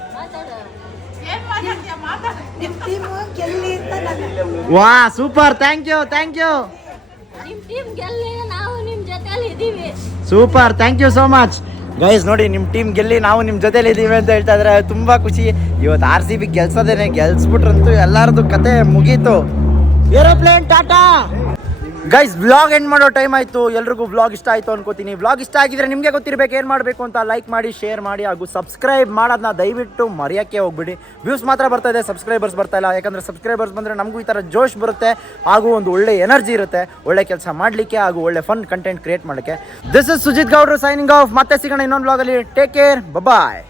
ವಾ super thank you thank you super thank you so much guys ನೋಡಿ ನಿಮ್ಮ ಟೀಮ್ ಗೆಲ್ಲಿ ನಾವು ನಿಮ್ಮ ಜೊತೆಲಿ ಇದ್ದೀವಿ ಅಂತ ಹೇಳ್ತಾ ಇದ್ರೆ. ತುಂಬ ಖುಷಿ. ಇವತ್ತು ಆರ್ ಸಿ ಬಿ ಗೆಲ್ಸೋದೇನೆ. ಗೆಲ್ಸ್ಬಿಟ್ರಂತೂ ಎಲ್ಲರದು ಕತೆ ಮುಗೀತು. Aeroplane tata guys vlog end ಮಾಡೋ ಟೈಮ್ ಆಯಿತು. ಎಲ್ರಿಗೂ ವ್ಲಾಗ್ ಇಷ್ಟ ಆಯಿತು ಅನ್ಕೋತೀನಿ. ವ್ಲಾಗ್ ಇಷ್ಟ ಆಗಿದ್ರೆ ನಿಮಗೆ ಗೊತ್ತಿರಬೇಕು ಏನು ಮಾಡಬೇಕು ಅಂತ ಲೈಕ್ ಮಾಡಿ ಶೇರ್ ಮಾಡಿ ಹಾಗೂ ಸಬ್ಸ್ಕ್ರೈಬ್ ಮಾಡೋದನ್ನ ದಯವಿಟ್ಟು ಮರೆಯೋಕ್ಕೆ ಹೋಗ್ಬಿಡಿ. ವ್ಯೂಸ್ ಮಾತ್ರ ಬರ್ತಾ ಇದೆ ಸಬ್ಸ್ಕ್ರೈಬರ್ಸ್ ಬರ್ತಾ ಇಲ್ಲ. ಯಾಕಂದರೆ ಸಬ್ಸ್ಕ್ರೈಬರ್ಸ್ ಬಂದರೆ ನಮಗೂ ಈ ಥರ ಜೋಶ್ ಬರುತ್ತೆ ಹಾಗೂ ಒಂದು ಒಳ್ಳೆ ಎನರ್ಜಿ ಇರುತ್ತೆ. ಒಳ್ಳೆ ಕೆಲಸ ಮಾಡಲಿಕ್ಕೆ ಹಾಗೂ ಒಳ್ಳೆ ಫನ್ ಕಂಟೆಂಟ್ ಕ್ರಿಯೇಟ್ ಮಾಡೋಕ್ಕೆ ದಿಸ್ ಇಸ್ ಸುಜಿತ್ ಗೌಡ್ರು ಸೈನಿಂಗ್ ಆಫ್ ಮತ್ತೆ ಸಿಗೋಣ ಇನ್ನೊಂದು ವ್ಲಾಗಲ್ಲಿ ಟೇಕ್ ಕೇರ್ ಬಾಯ್